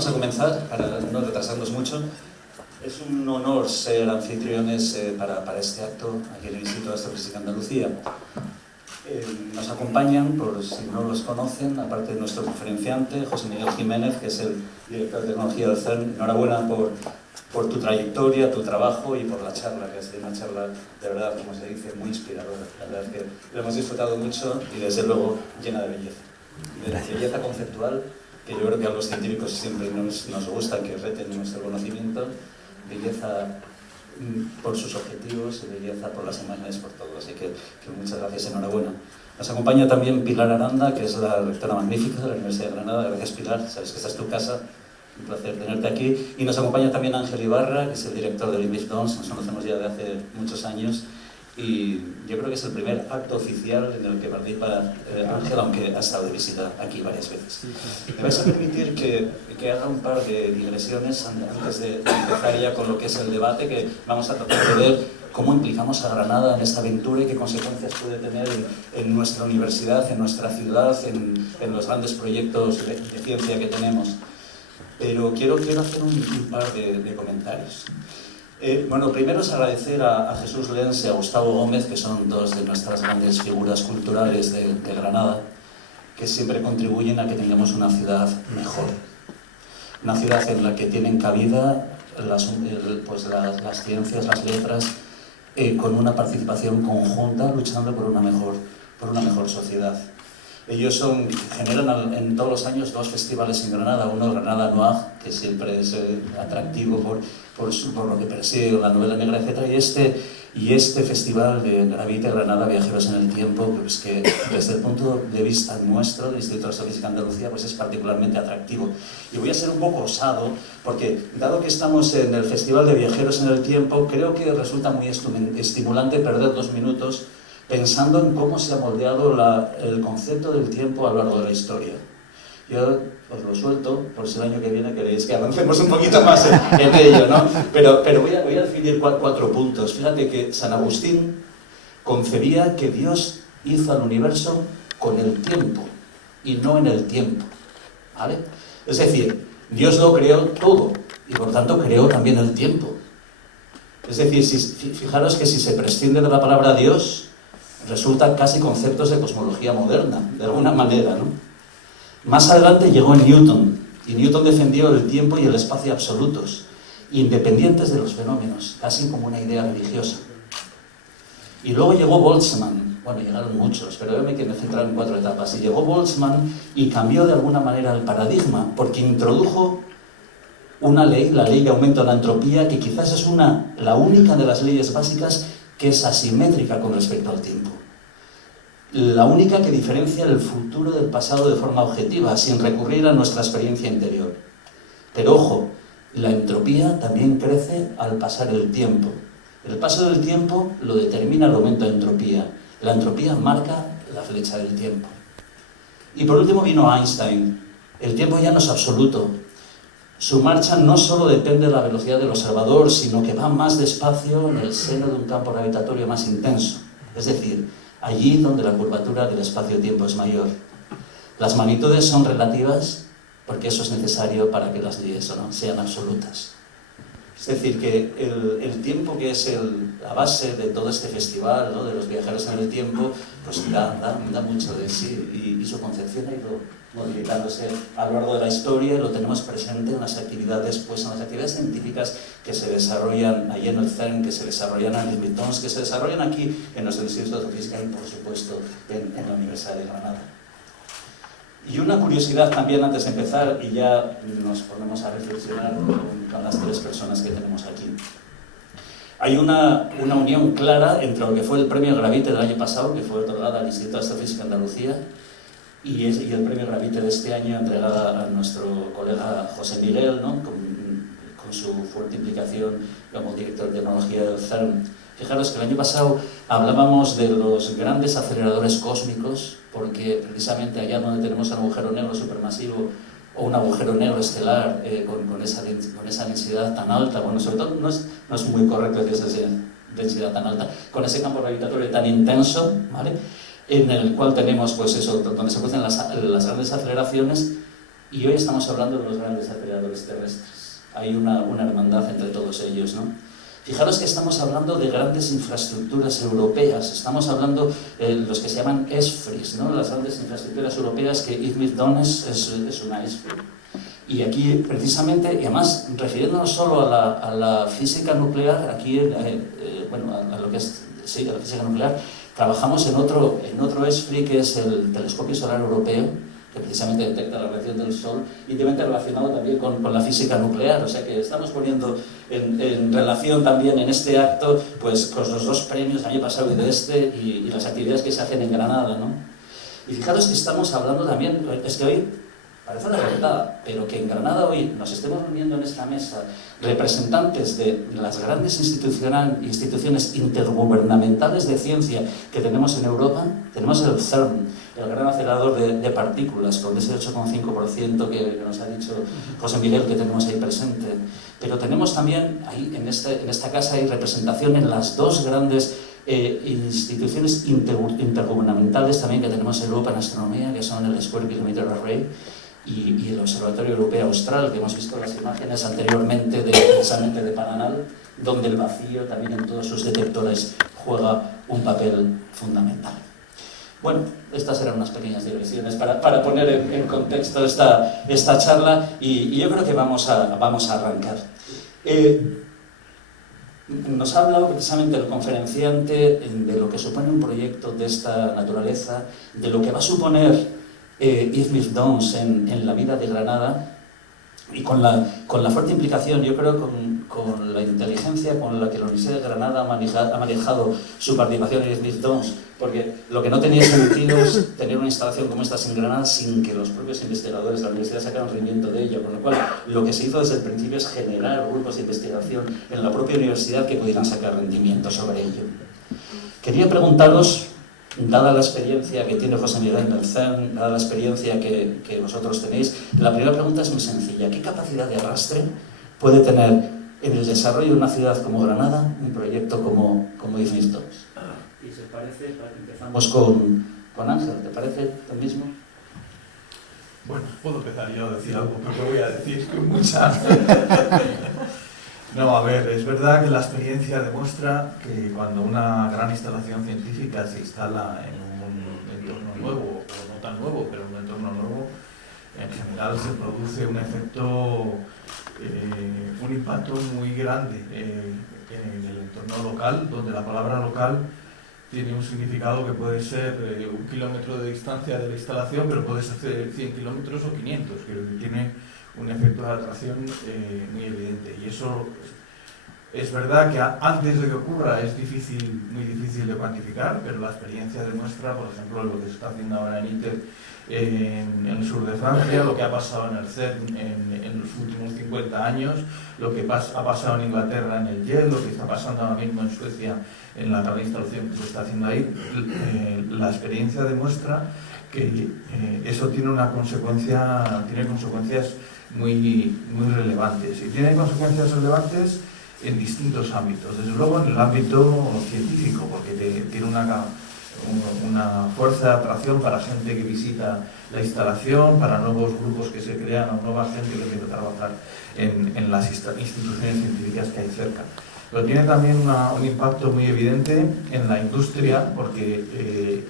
vamos a comenzar, para no retrasarnos mucho. Es un honor ser anfitriones para este acto aquí en el Instituto de Astrofísica Andalucía. Nos acompañan, por si no los conocen, aparte de nuestro conferenciante, José Miguel Jiménez, que es el director de tecnología del CERN. Enhorabuena por tu trayectoria, tu trabajo y por la charla, que ha sido una charla de verdad, como se dice, muy inspiradora. La verdad es que lo hemos disfrutado mucho y desde luego llena de belleza. Y de belleza conceptual, que yo creo que a los científicos siempre nos gusta que reten nuestro conocimiento, belleza por sus objetivos y belleza por las imágenes, por todo. Así que muchas gracias, enhorabuena. Nos acompaña también Pilar Aranda, que es la rectora magnífica de la Universidad de Granada. Gracias, Pilar, sabes que esta es tu casa. Un placer tenerte aquí. Y nos acompaña también Ángel Ibarra, que es el director del IMIF Dons. Nos conocemos ya de hace muchos años. Y yo creo que es el primer acto oficial en el que participa Ángel, aunque ha estado de visita aquí varias veces. Me vais a permitir que haga un par de digresiones antes de empezar ya con lo que es el debate, que vamos a tratar de ver cómo implicamos a Granada en esta aventura y qué consecuencias puede tener en nuestra universidad, en nuestra ciudad, en los grandes proyectos de ciencia que tenemos. Pero quiero hacer un par de comentarios. Bueno, primero es agradecer a Jesús Lens y a Gustavo Gómez, que son dos de nuestras grandes figuras culturales de Granada, que siempre contribuyen a que tengamos una ciudad mejor. Una ciudad en la que tienen cabida las ciencias, las letras, con una participación conjunta, luchando por una mejor sociedad. Ellos generan en todos los años dos festivales en Granada, uno Granada Noir, que siempre es atractivo por lo que persigue la novela negra, etc. Y este festival de Gravite Granada Viajeros en el Tiempo, pues que desde el punto de vista nuestro, del Instituto de Astrofísica Andalucía, pues es particularmente atractivo. Y voy a ser un poco osado, porque dado que estamos en el Festival de Viajeros en el Tiempo, creo que resulta muy estimulante perder 2 minutos pensando en cómo se ha moldeado el concepto del tiempo a lo largo de la historia. Yo os lo suelto, por si el año que viene queréis que avancemos un poquito más en ello, ¿no? Pero voy a definir 4 puntos. Fíjate que San Agustín concebía que Dios hizo al universo con el tiempo y no en el tiempo, ¿vale? Es decir, Dios lo creó todo y por tanto creó también el tiempo. Es decir, fijaros que si se prescinde de la palabra Dios, resultan casi conceptos de cosmología moderna, de alguna manera, ¿no? Más adelante llegó Newton, y Newton defendió el tiempo y el espacio absolutos, independientes de los fenómenos, casi como una idea religiosa. Y luego llegó Boltzmann, bueno, llegaron muchos, pero yo me quiero centrar en 4 etapas, y llegó Boltzmann y cambió de alguna manera el paradigma, porque introdujo una ley, la ley de aumento de la entropía, que quizás es la única de las leyes básicas que es asimétrica con respecto al tiempo. La única que diferencia el futuro del pasado de forma objetiva, sin recurrir a nuestra experiencia interior. Pero ojo, la entropía también crece al pasar el tiempo. El paso del tiempo lo determina el aumento de entropía. La entropía marca la flecha del tiempo. Y por último vino Einstein. El tiempo ya no es absoluto. Su marcha no solo depende de la velocidad del observador, sino que va más despacio en el seno de un campo gravitatorio más intenso. Es decir, allí donde la curvatura del espacio-tiempo es mayor. Las magnitudes son relativas porque eso es necesario para que las leyes sean absolutas. Es decir, que el tiempo, que es la base de todo este festival, ¿no?, de los viajeros en el tiempo, pues da mucho de sí, y su concepción ha ido modificándose a lo largo de la historia, y lo tenemos presente en las actividades científicas que se desarrollan allí en el CERN, que se desarrollan en el IMIF Dons, que se desarrollan aquí en nuestro Instituto de Astrofísica y, por supuesto, en la Universidad de Granada. Y una curiosidad también antes de empezar, y ya nos ponemos a reflexionar con las 3 personas que tenemos aquí. Hay una unión clara entre lo que fue el premio Gravite del año pasado, que fue otorgado al Instituto de Astrofísica Andalucía, y el premio Gravite de este año entregado a nuestro colega José Miguel, ¿no?, con su fuerte implicación como director de tecnología del CERN. Fijaros que el año pasado hablábamos de los grandes aceleradores cósmicos, porque precisamente allá donde tenemos un agujero negro supermasivo o un agujero negro estelar con esa densidad tan alta, bueno, sobre todo no es muy correcto decir esa densidad tan alta, con ese campo gravitatorio tan intenso, ¿vale?, en el cual tenemos, pues eso, donde se producen las grandes aceleraciones, Y hoy estamos hablando de los grandes aceleradores terrestres. Hay una hermandad entre todos ellos, ¿no? Fijaros que estamos hablando de grandes infraestructuras europeas, estamos hablando de los que se llaman ESFRIs, ¿no? Las grandes infraestructuras europeas, que Yves Milton es una ESFRI. Y aquí, precisamente, y además, refiriéndonos solo a la física nuclear, aquí, bueno, a lo que es, sí, a la física nuclear, trabajamos en otro ESFRI, que es el Telescopio Solar Europeo, que precisamente detecta la radiación del Sol, íntimamente relacionado también con la física nuclear. O sea que estamos poniendo en relación también en este acto, pues, con los dos premios, el año pasado y de este, y las actividades que se hacen en Granada, ¿no? Y fijaros que estamos hablando también, es que hoy parece una verdad, pero que en Granada hoy nos estemos reuniendo en esta mesa representantes de las grandes instituciones intergubernamentales de ciencia que tenemos en Europa. Tenemos el CERN, el gran acelerador de partículas, con ese 8,5% que nos ha dicho José Miguel, que tenemos ahí presente. Pero tenemos también, ahí en esta casa hay representación en las dos grandes instituciones intergubernamentales también que tenemos en Europa en astronomía, que son el Square Kilometer Array y el Observatorio Europeo Austral, que hemos visto las imágenes anteriormente precisamente de Paranal, donde el vacío también en todos sus detectores juega un papel fundamental. Bueno, estas eran unas pequeñas digresiones para poner en contexto esta charla, y yo creo que vamos a arrancar. Nos ha hablado precisamente el conferenciante de lo que supone un proyecto de esta naturaleza, de lo que va a suponer Yves Milton en la vida de Granada, y con la fuerte implicación, yo creo, con la inteligencia con la que la Universidad de Granada ha manejado su participación en Yves Milton, porque lo que no tenía sentido es tener una instalación como esta en Granada sin que los propios investigadores de la universidad sacaran rendimiento de ello, con lo cual lo que se hizo desde el principio es generar grupos de investigación en la propia universidad que pudieran sacar rendimiento sobre ello. Quería preguntaros, dada la experiencia que tiene José Miguel en el CERN, dada la experiencia que vosotros tenéis, la primera pregunta es muy sencilla. ¿Qué capacidad de arrastre puede tener en el desarrollo de una ciudad como Granada un proyecto como Yves Milton? Y se parece, empezamos con Ángel, ¿te parece lo mismo? Bueno, puedo empezar yo a decir algo, pero voy a decir con mucha... No, a ver, es verdad que la experiencia demuestra que cuando una gran instalación científica se instala en un entorno nuevo, o no tan nuevo, pero un entorno nuevo, en general se produce un efecto, un impacto muy grande en el entorno local, donde la palabra local tiene un significado que puede ser 1 kilómetro de distancia de la instalación, pero puede ser 100 kilómetros o 500, que tiene un efecto de atracción muy evidente. Y eso es verdad que antes de que ocurra es muy difícil de cuantificar, pero la experiencia demuestra, por ejemplo, lo que se está haciendo ahora en ITER en el sur de Francia, lo que ha pasado en el CERN en los últimos 50 años, lo que ha pasado en Inglaterra en el JET, lo que está pasando ahora mismo en Suecia en la gran instalación que se está haciendo ahí. La experiencia demuestra que eso tiene consecuencias muy relevantes, y tiene consecuencias relevantes en distintos ámbitos. Desde luego en el ámbito científico, porque tiene una fuerza de atracción para gente que visita la instalación, para nuevos grupos que se crean o nueva gente que quiere trabajar en las instituciones científicas que hay cerca. Pero tiene también un impacto muy evidente en la industria, porque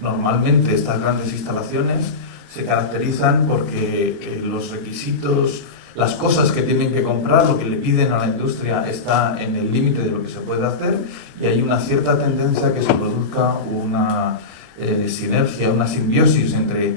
normalmente estas grandes instalaciones se caracterizan porque los requisitos, las cosas que tienen que comprar, lo que le piden a la industria está en el límite de lo que se puede hacer, y hay una cierta tendencia a que se produzca una sinergia, una simbiosis entre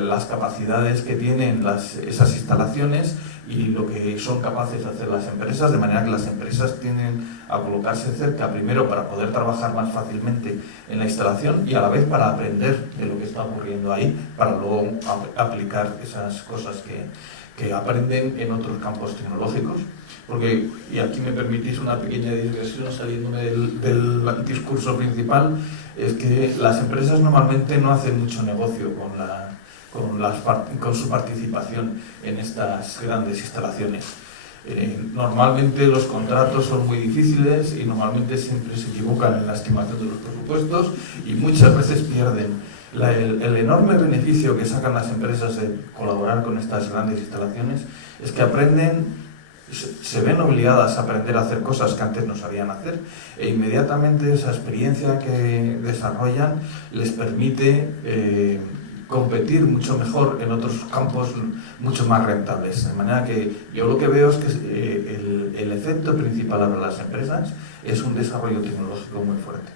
las capacidades que tienen esas instalaciones y lo que son capaces de hacer las empresas, de manera que las empresas tienden a colocarse cerca, primero para poder trabajar más fácilmente en la instalación y a la vez para aprender de lo que está ocurriendo ahí, para luego aplicar esas cosas que aprenden en otros campos tecnológicos. Porque, y aquí me permitís una pequeña digresión saliéndome del discurso principal, es que las empresas normalmente no hacen mucho negocio con su participación en estas grandes instalaciones. Normalmente los contratos son muy difíciles y normalmente siempre se equivocan en la estimación de los presupuestos y muchas veces pierden El enorme beneficio que sacan las empresas de colaborar con estas grandes instalaciones es que se ven obligadas a aprender a hacer cosas que antes no sabían hacer, e inmediatamente esa experiencia que desarrollan les permite competir mucho mejor en otros campos mucho más rentables. De manera que yo lo que veo es que el efecto principal para las empresas es un desarrollo tecnológico muy fuerte.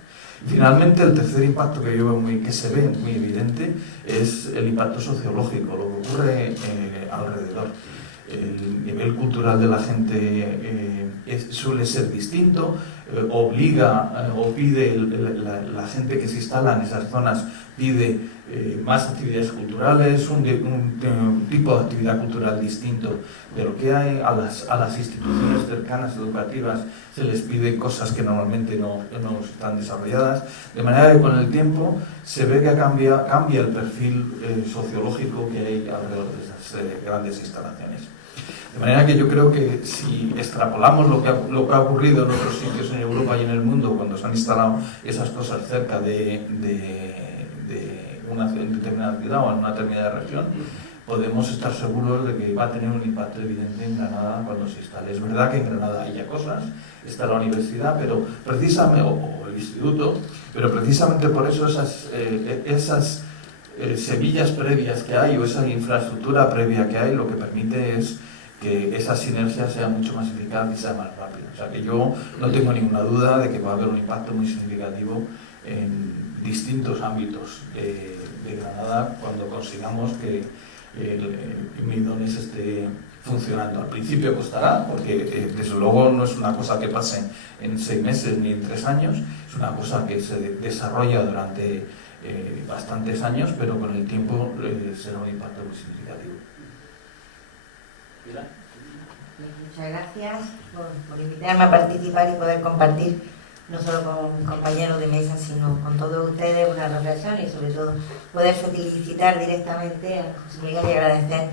Finalmente, el tercer impacto que yo veo que se ve muy evidente es el impacto sociológico, lo que ocurre alrededor. El nivel cultural de la gente suele ser distinto, obliga o pide la gente que se instala en esas zonas pide más actividades culturales, un tipo de actividad cultural distinto de lo que hay. A las instituciones cercanas educativas se les pide cosas que normalmente no están desarrolladas, de manera que con el tiempo se ve que cambia el perfil sociológico que hay alrededor de esas grandes instalaciones. De manera que yo creo que si extrapolamos lo que ha ocurrido en otros sitios en Europa y en el mundo cuando se han instalado esas cosas cerca de una determinada ciudad o en una determinada región, podemos estar seguros de que va a tener un impacto evidente en Granada cuando se instale. Es verdad que en Granada hay ya cosas, está la universidad, pero precisamente, o el instituto, pero precisamente por eso esas semillas previas que hay o esa infraestructura previa que hay, lo que permite es que esa sinergia sea mucho más eficaz y sea más rápida. O sea que yo no tengo ninguna duda de que va a haber un impacto muy significativo en distintos ámbitos de Granada cuando consigamos que el Midones esté funcionando. Al principio costará, porque desde luego no es una cosa que pase en 6 meses ni en 3 años, es una cosa que se desarrolla durante bastantes años, pero con el tiempo será un impacto muy significativo. Muchas gracias por invitarme a participar y poder compartir, no solo con mis compañeros de mesa, sino con todos ustedes, una reflexión y sobre todo poder felicitar directamente a José Miguel y agradecer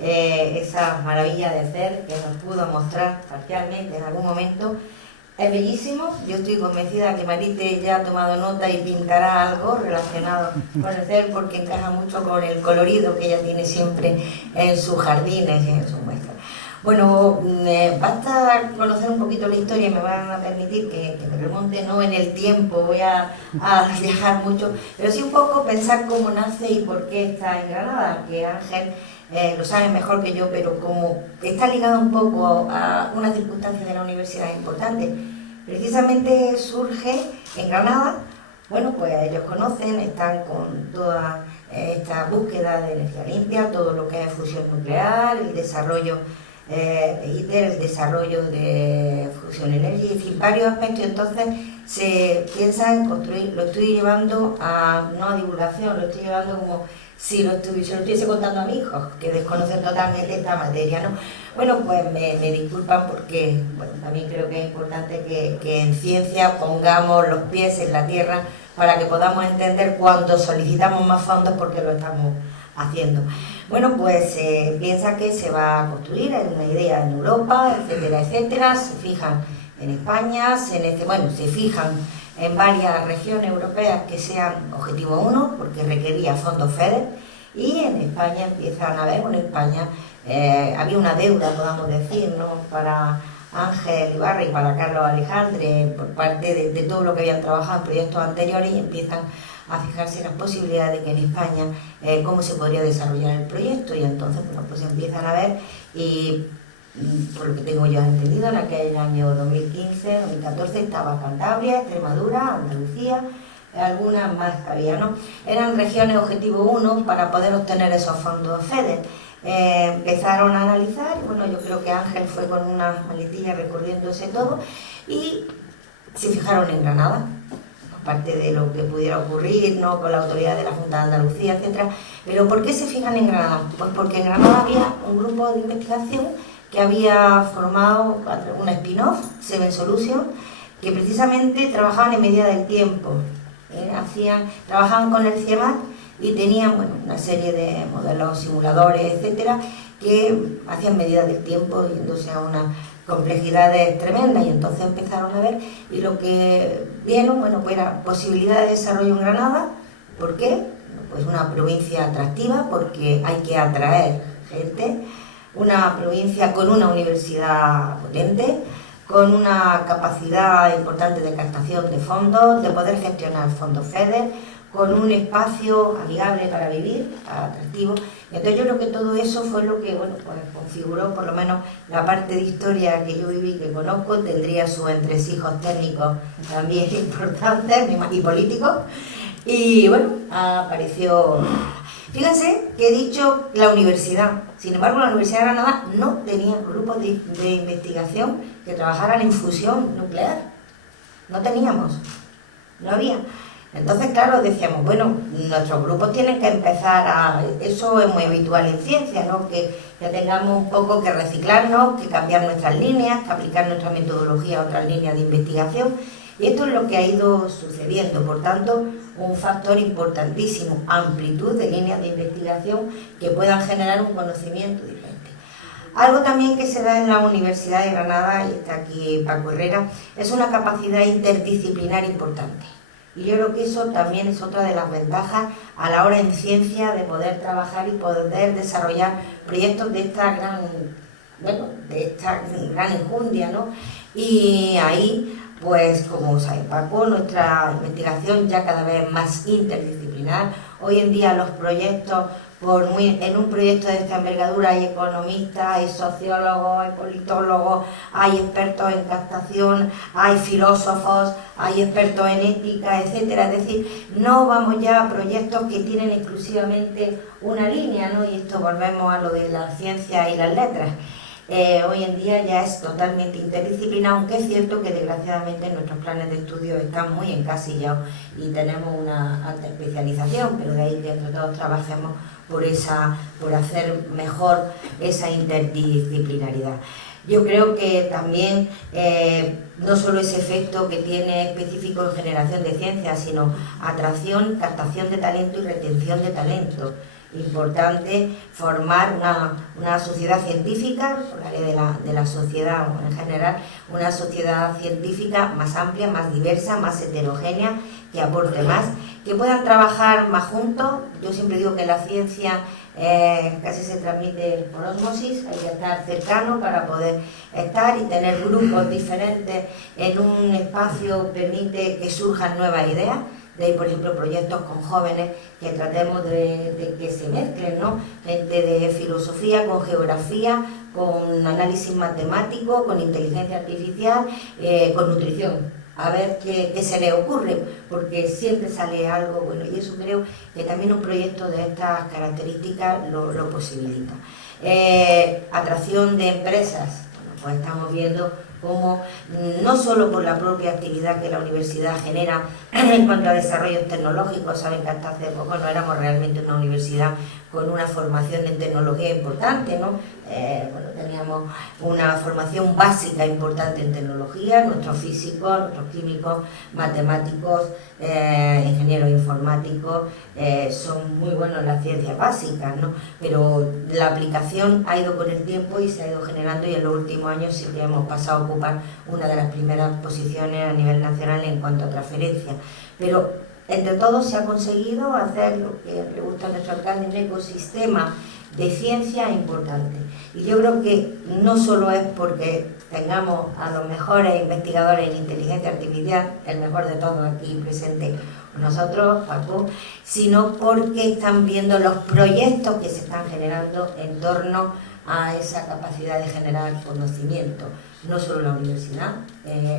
esa maravilla de hacer que nos pudo mostrar parcialmente en algún momento. Es bellísimo, yo estoy convencida que Marite ya ha tomado nota y pintará algo relacionado con el CER porque encaja mucho con el colorido que ella tiene siempre en sus jardines y en sus muestras. Bueno, basta conocer un poquito la historia y me van a permitir que me remonte no en el tiempo, voy a viajar mucho, pero sí un poco pensar cómo nace y por qué está en Granada, que Ángel lo sabe mejor que yo, pero como está ligado un poco a una circunstancia de la universidad importante, precisamente surge en Granada. Bueno, pues ellos conocen, están con toda esta búsqueda de energía limpia, todo lo que es fusión nuclear, el desarrollo de ITER, el desarrollo de fusión energía, en fin, varios aspectos. Entonces se piensa en construir, lo estoy llevando no a divulgación, lo estoy llevando como si se lo estuviese contando a mis hijos, que desconocen totalmente esta materia, ¿no? Bueno, pues me disculpan porque bueno, también creo que es importante que en ciencia pongamos los pies en la tierra para que podamos entender cuando solicitamos más fondos porque lo estamos haciendo. Bueno, pues piensa que se va a construir, hay una idea en Europa, etcétera, etcétera, se fijan en España, se fijan en varias regiones europeas que sean objetivo 1, porque requería fondos FEDER, y en España empiezan a ver, bueno, en España había una deuda, podamos decir, ¿no?, para Ángel Ibarra y para Carlos Alejandre, por parte de todo lo que habían trabajado en proyectos anteriores, y empiezan a fijarse en las posibilidades de que en España cómo se podría desarrollar el proyecto, y entonces, bueno, pues empiezan a ver, y por lo que tengo yo entendido, en aquel año 2015, 2014 estaba Cantabria, Extremadura, Andalucía, algunas más había, ¿no? Eran regiones objetivo 1 para poder obtener esos fondos FEDER. Empezaron a analizar, y bueno, yo creo que Ángel fue con una maletilla recorriéndose todo, y se fijaron en Granada, aparte de lo que pudiera ocurrir, ¿no?, con la autoridad de la Junta de Andalucía, etcétera. Pero ¿por qué se fijan en Granada? Pues porque en Granada había un grupo de investigación que había formado una spin-off, Seven Solutions, que precisamente trabajaban en medida del tiempo. Trabajaban con el CIEMAT y tenían, bueno, una serie de modelos, simuladores, etcétera, que hacían medidas del tiempo, yéndose a unas complejidades tremendas, y entonces empezaron a ver, y lo que vieron, bueno, pues era posibilidad de desarrollo en Granada. ¿Por qué? pues una provincia atractiva porque hay que atraer gente, una provincia con una universidad potente, con una capacidad importante de captación de fondos, de poder gestionar fondos FEDER, con un espacio amigable para vivir, atractivo. Entonces yo creo que todo eso fue lo que, bueno, pues configuró por lo menos la parte de historia que yo viví, que conozco, tendría sus entresijos técnicos también importantes y políticos. Y bueno, apareció... Fíjense que he dicho la universidad. Sin embargo, la Universidad de Granada no tenía grupos de investigación que trabajaran en fusión nuclear. No teníamos, no había. Entonces, claro, decíamos, bueno, nuestros grupos tienen que empezar a... Eso es muy habitual en ciencia, ¿no? Que tengamos un poco que reciclarnos, que cambiar nuestras líneas, que aplicar nuestra metodología a otras líneas de investigación. Y esto es lo que ha ido sucediendo. Por tanto, un factor importantísimo, amplitud de líneas de investigación que puedan generar un conocimiento diferente. Algo también que se da en la Universidad de Granada, y está aquí Paco Herrera, es una capacidad interdisciplinar importante. Y yo creo que eso también es otra de las ventajas a la hora en ciencia de poder trabajar y poder desarrollar proyectos de esta gran, bueno, de esta gran enjundia, ¿no? Y ahí, pues como sabe Paco, nuestra investigación ya cada vez más interdisciplinar. Hoy en día los proyectos, en un proyecto de esta envergadura hay economistas, hay sociólogos, hay politólogos, hay expertos en captación, hay filósofos, hay expertos en ética, etcétera. Es decir, no vamos ya a proyectos que tienen exclusivamente una línea, ¿no? Y esto volvemos a lo de la ciencia y las letras. Hoy en día ya es totalmente interdisciplinar, aunque es cierto que desgraciadamente nuestros planes de estudio están muy encasillados y tenemos una alta especialización, pero de ahí que entre todos trabajemos por hacer mejor esa interdisciplinaridad. Yo creo que también no solo ese efecto que tiene específico en generación de ciencia, sino atracción, captación de talento y retención de talento. Importante formar una sociedad científica, hablaré de la sociedad en general, una sociedad científica más amplia, más diversa, más heterogénea, que aporte más, que puedan trabajar más juntos. Yo siempre digo que la ciencia casi se transmite por ósmosis, hay que estar cercano para poder estar y tener grupos diferentes en un espacio permite que surjan nuevas ideas. De ahí, por ejemplo, proyectos con jóvenes que tratemos de que se mezclen, ¿no? Gente de filosofía con geografía, con análisis matemático, con inteligencia artificial, con nutrición. A ver qué se le ocurre, porque siempre sale algo bueno, y eso creo que también un proyecto de estas características lo posibilita. Atracción de empresas, bueno, pues estamos viendo cómo no solo por la propia actividad que la universidad genera en cuanto a desarrollos tecnológicos, saben que hasta hace poco no éramos realmente una universidad con una formación en tecnología importante, ¿no? Bueno, teníamos una formación básica importante en tecnología, nuestros físicos, nuestros químicos, matemáticos, ingenieros informáticos, son muy buenos en las ciencias básicas, ¿no? Pero la aplicación ha ido con el tiempo y se ha ido generando, y en los últimos años sí que hemos pasado a ocupar una de las primeras posiciones a nivel nacional en cuanto a transferencia. Pero entre todos se ha conseguido hacer lo que le gusta a nuestro alcalde, un ecosistema de ciencia importante. Y yo creo que no solo es porque tengamos a los mejores investigadores en inteligencia artificial, el mejor de todos aquí presente nosotros, Paco, sino porque están viendo los proyectos que se están generando en torno a esa capacidad de generar conocimiento. No solo la universidad,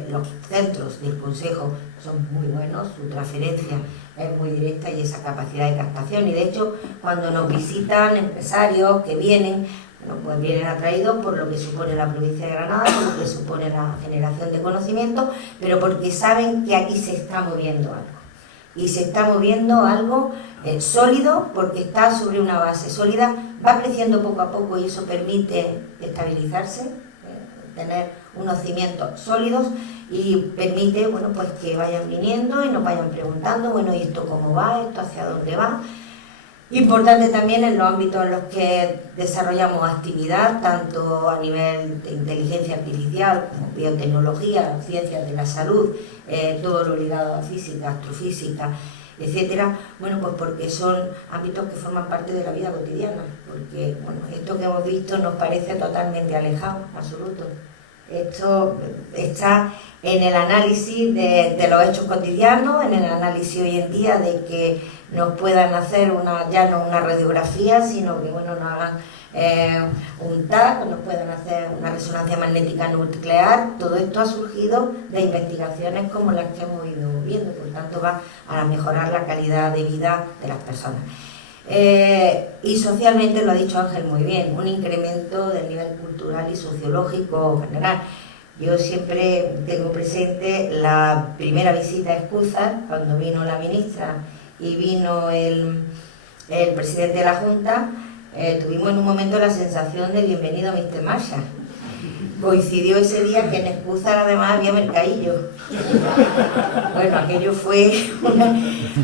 los centros del Consejo son muy buenos, su transferencia es muy directa y esa capacidad de captación. Y de hecho, cuando nos visitan empresarios que vienen, bueno, pues vienen atraídos por lo que supone la provincia de Granada, por lo que supone la generación de conocimiento, pero porque saben que aquí se está moviendo algo. Y se está moviendo algo sólido, porque está sobre una base sólida, va creciendo poco a poco y eso permite estabilizarse, tener unos cimientos sólidos, y permite, bueno, pues que vayan viniendo y nos vayan preguntando, bueno, ¿y esto cómo va? ¿Esto hacia dónde va? Importante también en los ámbitos en los que desarrollamos actividad, tanto a nivel de inteligencia artificial como biotecnología, ciencias de la salud, todo lo ligado a física, astrofísica, etcétera. Bueno, pues porque son ámbitos que forman parte de la vida cotidiana, porque bueno, esto que hemos visto nos parece totalmente alejado, absoluto. Esto está en el análisis de los hechos cotidianos, en el análisis hoy en día de que nos puedan hacer ya no una radiografía, sino que bueno, nos hagan un TAC, nos puedan hacer una resonancia magnética nuclear. Todo esto ha surgido de investigaciones como las que hemos ido viendo, por tanto va a mejorar la calidad de vida de las personas. Y socialmente, lo ha dicho Ángel muy bien, un incremento del nivel cultural y sociológico general. Yo siempre tengo presente la primera visita a Escúzar, cuando vino la ministra y vino el presidente de la Junta. Tuvimos en un momento la sensación de bienvenido Mr. Marshall. Coincidió ese día que en Escúzar además había mercadillo. Bueno, aquello fue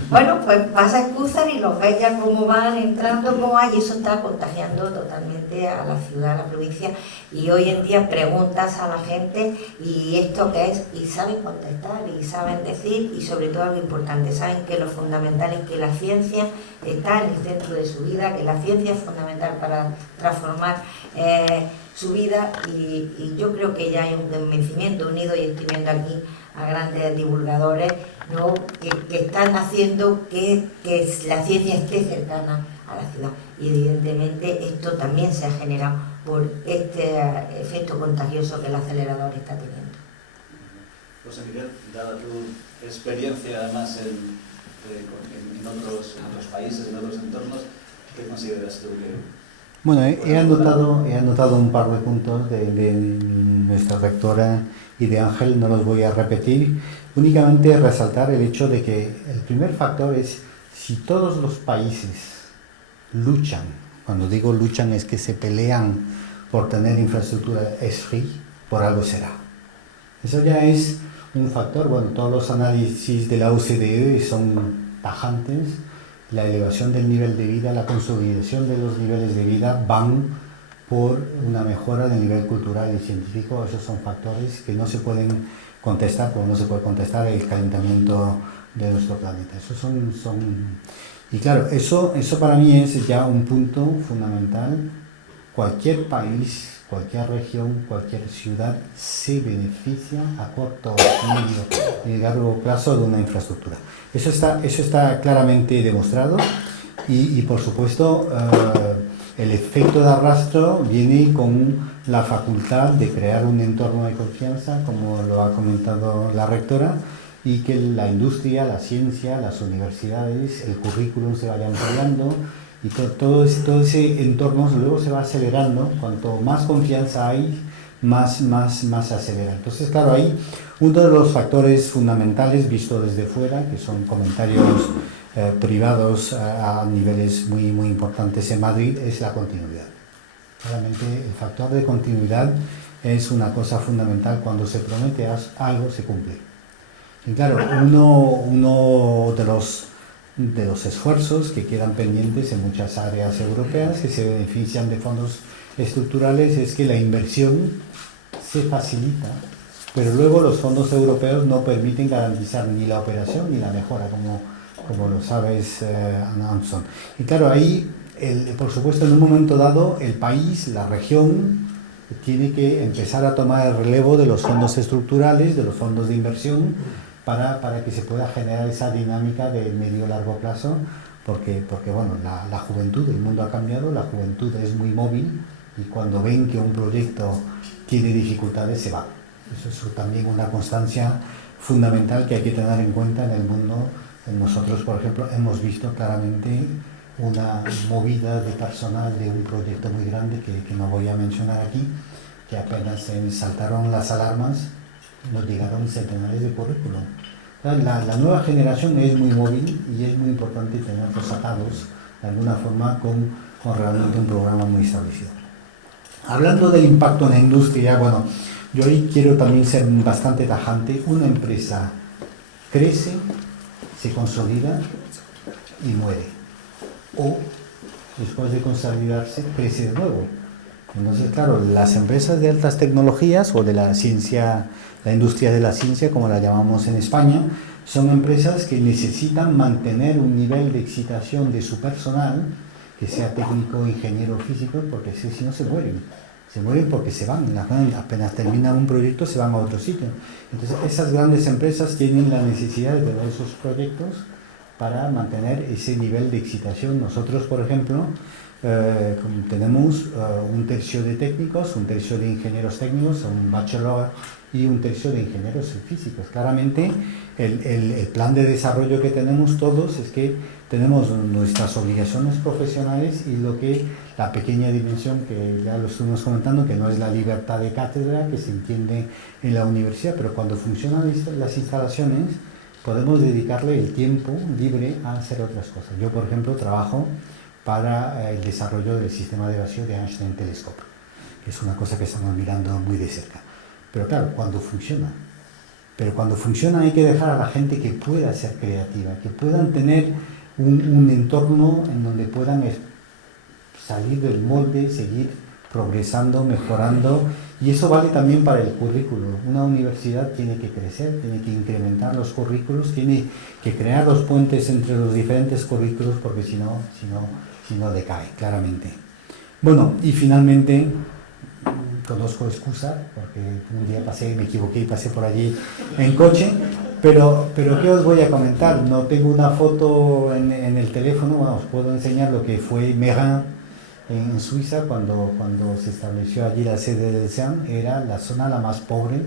Bueno, pues vas a Escúzar y los ves ya cómo van entrando, cómo hay, y eso está contagiando totalmente a la ciudad, a la provincia, y hoy en día preguntas a la gente y esto qué es, y saben contestar, y saben decir, y sobre todo algo importante, saben que lo fundamental es que la ciencia está en el centro de su vida, que la ciencia es fundamental para transformar su vida, y yo creo que ya hay un convencimiento unido, y estoy viendo aquí a grandes divulgadores, ¿no?, que están haciendo que la ciencia esté cercana a la ciudad, y evidentemente esto también se ha generado por este efecto contagioso que el acelerador está teniendo. José Miguel, dada tu experiencia además en otros países, en otros entornos, ¿qué consideras tú que...? Bueno, he anotado un par de puntos de nuestra rectora y de Ángel, no los voy a repetir, únicamente resaltar el hecho de que el primer factor es si todos los países luchan, cuando digo luchan es que se pelean por tener infraestructura ESFRI, por algo será. Eso ya es un factor. Bueno, todos los análisis de la OCDE son tajantes. La elevación del nivel de vida, la consolidación de los niveles de vida van por una mejora del nivel cultural y científico. Esos son factores que no se pueden contestar, como no se puede contestar el calentamiento de nuestro planeta. Y claro, eso para mí es ya un punto fundamental. Cualquier país, cualquier región, cualquier ciudad se beneficia a corto, medio y largo plazo de una infraestructura. Eso está claramente demostrado y por supuesto el efecto de arrastre viene con la facultad de crear un entorno de confianza, como lo ha comentado la rectora, y que la industria, la ciencia, las universidades, el currículum se vayan ampliando, y todo ese entorno luego se va acelerando. Cuanto más confianza hay, más se acelera. Entonces, claro, ahí uno de los factores fundamentales visto desde fuera, que son comentarios privados a niveles muy importantes en Madrid, es la continuidad. Realmente el factor de continuidad es una cosa fundamental. Cuando se promete algo, se cumple. Y claro, uno de los esfuerzos que quedan pendientes en muchas áreas europeas que se benefician de fondos estructurales es que la inversión se facilita, pero luego los fondos europeos no permiten garantizar ni la operación ni la mejora, como lo sabes, Anson. Y claro, ahí, por supuesto, en un momento dado, el país, la región, tiene que empezar a tomar el relevo de los fondos estructurales, de los fondos de inversión, para que se pueda generar esa dinámica de medio-largo plazo, porque bueno, la juventud, el mundo ha cambiado, la juventud es muy móvil, y cuando ven que un proyecto tiene dificultades, se va. Eso es también una constancia fundamental que hay que tener en cuenta en el mundo. Nosotros, por ejemplo, hemos visto claramente una movida de personal de un proyecto muy grande que no voy a mencionar aquí, que apenas se saltaron las alarmas, nos llegaron centenares de currículum. La nueva generación es muy móvil y es muy importante tenerlos atados de alguna forma con realmente un programa muy establecido. Hablando del impacto en la industria, bueno, yo ahí quiero también ser bastante tajante. Una empresa crece, se consolida y muere. O después de consolidarse, crece de nuevo. Entonces, claro, las empresas de altas tecnologías o de la ciencia, la industria de la ciencia, como la llamamos en España, son empresas que necesitan mantener un nivel de excitación de su personal, que sea técnico, ingeniero, físico, porque si no se mueren. Se mueren porque se van, apenas terminan un proyecto se van a otro sitio. Entonces esas grandes empresas tienen la necesidad de tener esos proyectos para mantener ese nivel de excitación. Nosotros, por ejemplo, tenemos un tercio de técnicos, un tercio de ingenieros técnicos, un bachelor y un tercio de ingenieros físicos. Claramente el plan de desarrollo que tenemos todos es que tenemos nuestras obligaciones profesionales y la pequeña dimensión que ya lo estuvimos comentando, que no es la libertad de cátedra que se entiende en la universidad, pero cuando funcionan las instalaciones podemos dedicarle el tiempo libre a hacer otras cosas. Yo, por ejemplo, trabajo para el desarrollo del sistema de vacío de Einstein Telescope, que es una cosa que estamos mirando muy de cerca. Pero claro, cuando funciona. Pero cuando funciona hay que dejar a la gente que pueda ser creativa, que puedan tener un entorno en donde puedan salir del molde, seguir progresando, mejorando, y eso vale también para el currículo. Una universidad tiene que crecer, tiene que incrementar los currículos, tiene que crear los puentes entre los diferentes currículos, porque si no decae, claramente. Bueno, y finalmente, conozco excusa, porque un día me equivoqué y pasé por allí en coche, pero ¿qué os voy a comentar? No tengo una foto en el teléfono, os puedo enseñar lo que fue Meyrin en Suiza cuando se estableció allí la sede del CERN. Era la zona la más pobre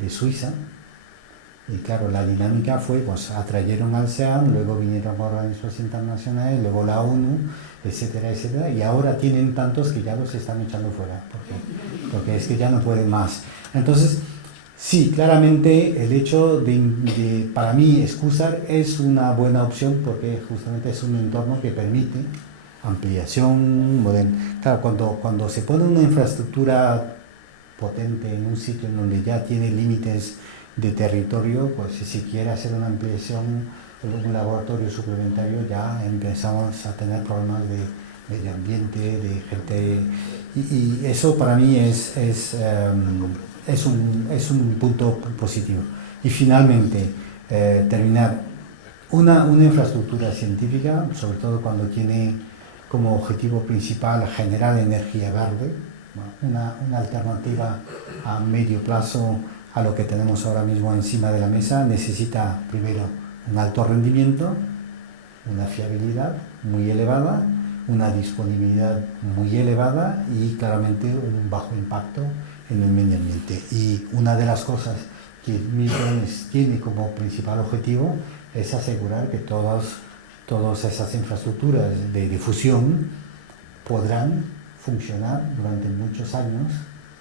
de Suiza, y claro, la dinámica fue, pues atrayeron al CERN, luego vinieron organismos internacionales, luego la ONU, etcétera, etcétera, y ahora tienen tantos que ya los están echando fuera, porque es que ya no pueden más. Entonces, sí, claramente el hecho de para mí, Excusar es una buena opción, porque justamente es un entorno que permite ampliación moderna. Claro, cuando se pone una infraestructura potente en un sitio en donde ya tiene límites de territorio, pues si se quiere hacer una ampliación, un laboratorio suplementario, ya empezamos a tener problemas de medio ambiente, de gente, y eso para mí es un punto positivo. Y finalmente, terminar, una infraestructura científica, sobre todo cuando tiene como objetivo principal generar energía verde, una alternativa a medio plazo a lo que tenemos ahora mismo encima de la mesa, necesita primero un alto rendimiento, una fiabilidad muy elevada, una disponibilidad muy elevada y claramente un bajo impacto en el medio ambiente. Y una de las cosas que Milton tiene como principal objetivo es asegurar que todas esas infraestructuras de difusión podrán funcionar durante muchos años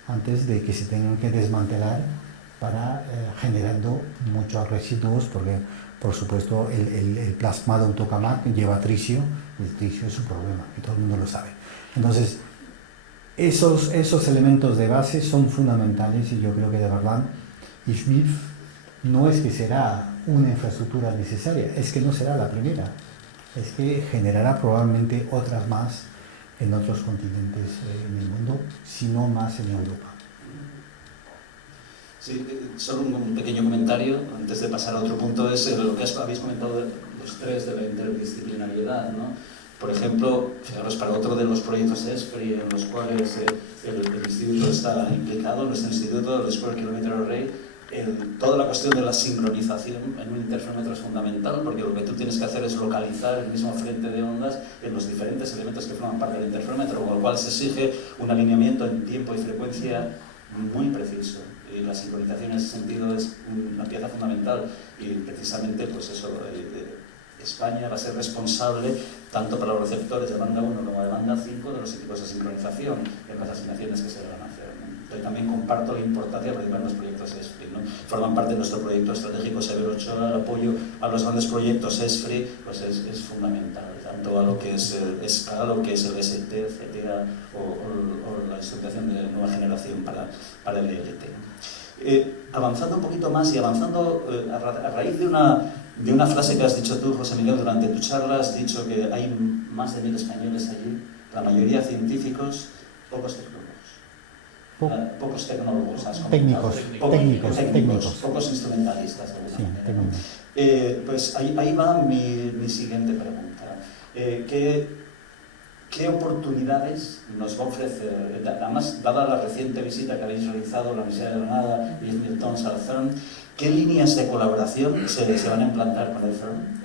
antes de que se tengan que desmantelar para generando muchos residuos, porque por supuesto el plasma de un tokamak lleva tricio, y el tricio es un problema, y todo el mundo lo sabe. Entonces, esos elementos de base son fundamentales, y yo creo que de verdad IFMIF no es que será una infraestructura necesaria, es que no será la primera, es que generará probablemente otras más en otros continentes en el mundo, si no más en Europa. Sí, solo un pequeño comentario antes de pasar a otro punto, es lo que habéis comentado los tres de la interdisciplinariedad, ¿no? Por ejemplo, fijaros, para otro de los proyectos ESFRI en los cuales el instituto está implicado, nuestro instituto, el Square Kilometer Array, toda la cuestión de la sincronización en un interferómetro es fundamental, porque lo que tú tienes que hacer es localizar el mismo frente de ondas en los diferentes elementos que forman parte del interferómetro, con lo cual se exige un alineamiento en tiempo y frecuencia muy preciso. Y la sincronización en ese sentido es una pieza fundamental, y precisamente pues eso, España va a ser responsable tanto para los receptores de banda 1 como de banda 5 de los equipos de sincronización en las asignaciones que se van a hacer, ¿no? Yo también comparto la importancia de participar en los proyectos ESFRI, ¿no? Forman parte de nuestro proyecto estratégico Severo Ochoa. El apoyo a los grandes proyectos ESFRI pues es fundamental, tanto a lo que es el SCA, lo que es el ST, el CTA o la instrumentación de nueva generación para el ELT. Avanzando un poquito más y avanzando a raíz de una frase que has dicho tú, José Miguel, durante tu charla, has dicho que hay más de 1000 españoles allí, la mayoría científicos, pocos tecnólogos. Pocos tecnólogos, has comentado. Técnicos. Pocos instrumentalistas. Sí, Pues ahí va mi siguiente pregunta. ¿Qué oportunidades nos va a ofrecer, además, dada la reciente visita que habéis realizado a la Universidad de Granada y Milton al CERN, qué líneas de colaboración se van a implantar con el CERN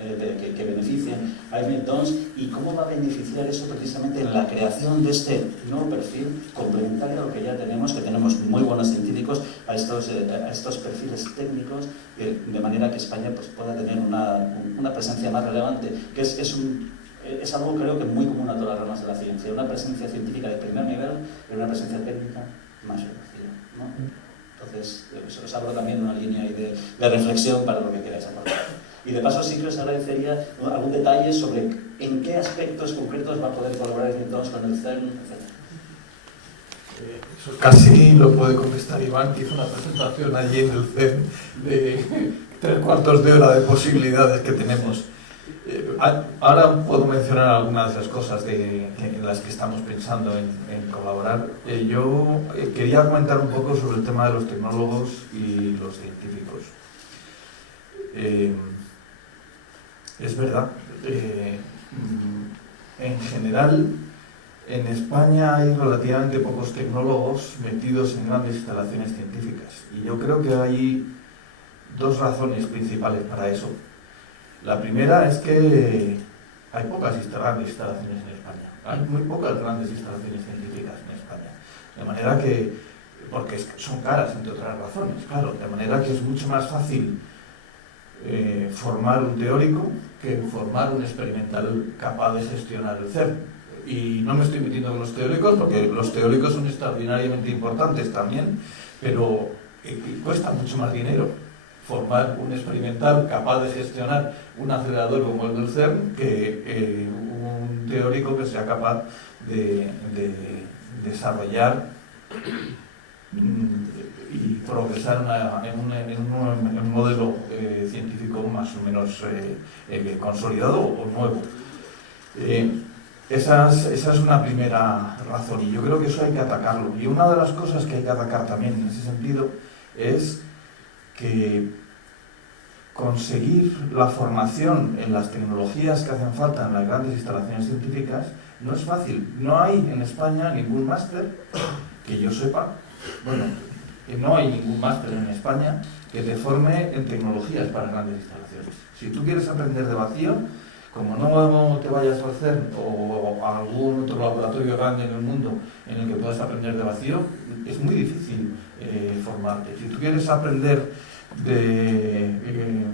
que beneficien a Milton y cómo va a beneficiar eso precisamente en la creación de este nuevo perfil complementario a lo que ya tenemos, que tenemos muy buenos científicos, a estos perfiles técnicos, de manera que España pues, pueda tener una presencia más relevante, que es algo creo que muy común a todas las ramas de la ciencia, una presencia científica de primer nivel y una presencia técnica más reducida, ¿no? Entonces, os hablo también de una línea ahí de reflexión para lo que queráis aportar. Y de paso sí que os agradecería algún detalle sobre en qué aspectos concretos va a poder colaborar entonces con el CERN, etc. Eso casi lo puede contestar Iván, que hizo una presentación allí en el CERN de 3/4 de hora de posibilidades que tenemos. Ahora puedo mencionar algunas de esas cosas en las que estamos pensando en colaborar. Yo quería comentar un poco sobre el tema de los tecnólogos y los científicos. Es verdad, en general en España hay relativamente pocos tecnólogos metidos en grandes instalaciones científicas y yo creo que hay dos razones principales para eso. La primera es que hay pocas grandes instalaciones en España. Hay muy pocas grandes instalaciones científicas en España. De manera que, porque son caras, entre otras razones, claro, de manera que es mucho más fácil formar un teórico que formar un experimental capaz de gestionar el CERN. Y no me estoy metiendo con los teóricos, porque los teóricos son extraordinariamente importantes también, pero cuesta mucho más dinero formar un experimental capaz de gestionar un acelerador como el del CERN que un teórico que sea capaz de desarrollar y progresar en un modelo científico más o menos consolidado o nuevo. Esa es una primera razón y yo creo que eso hay que atacarlo. Y una de las cosas que hay que atacar también en ese sentido es que conseguir la formación en las tecnologías que hacen falta en las grandes instalaciones científicas no es fácil. No hay en España ningún máster, que yo sepa, bueno, que no hay ningún máster en España que te forme en tecnologías para grandes instalaciones. Si tú quieres aprender de vacío, como no te vayas a CERN o a algún otro laboratorio grande en el mundo en el que puedas aprender de vacío, es muy difícil formarte. Si tú quieres aprender de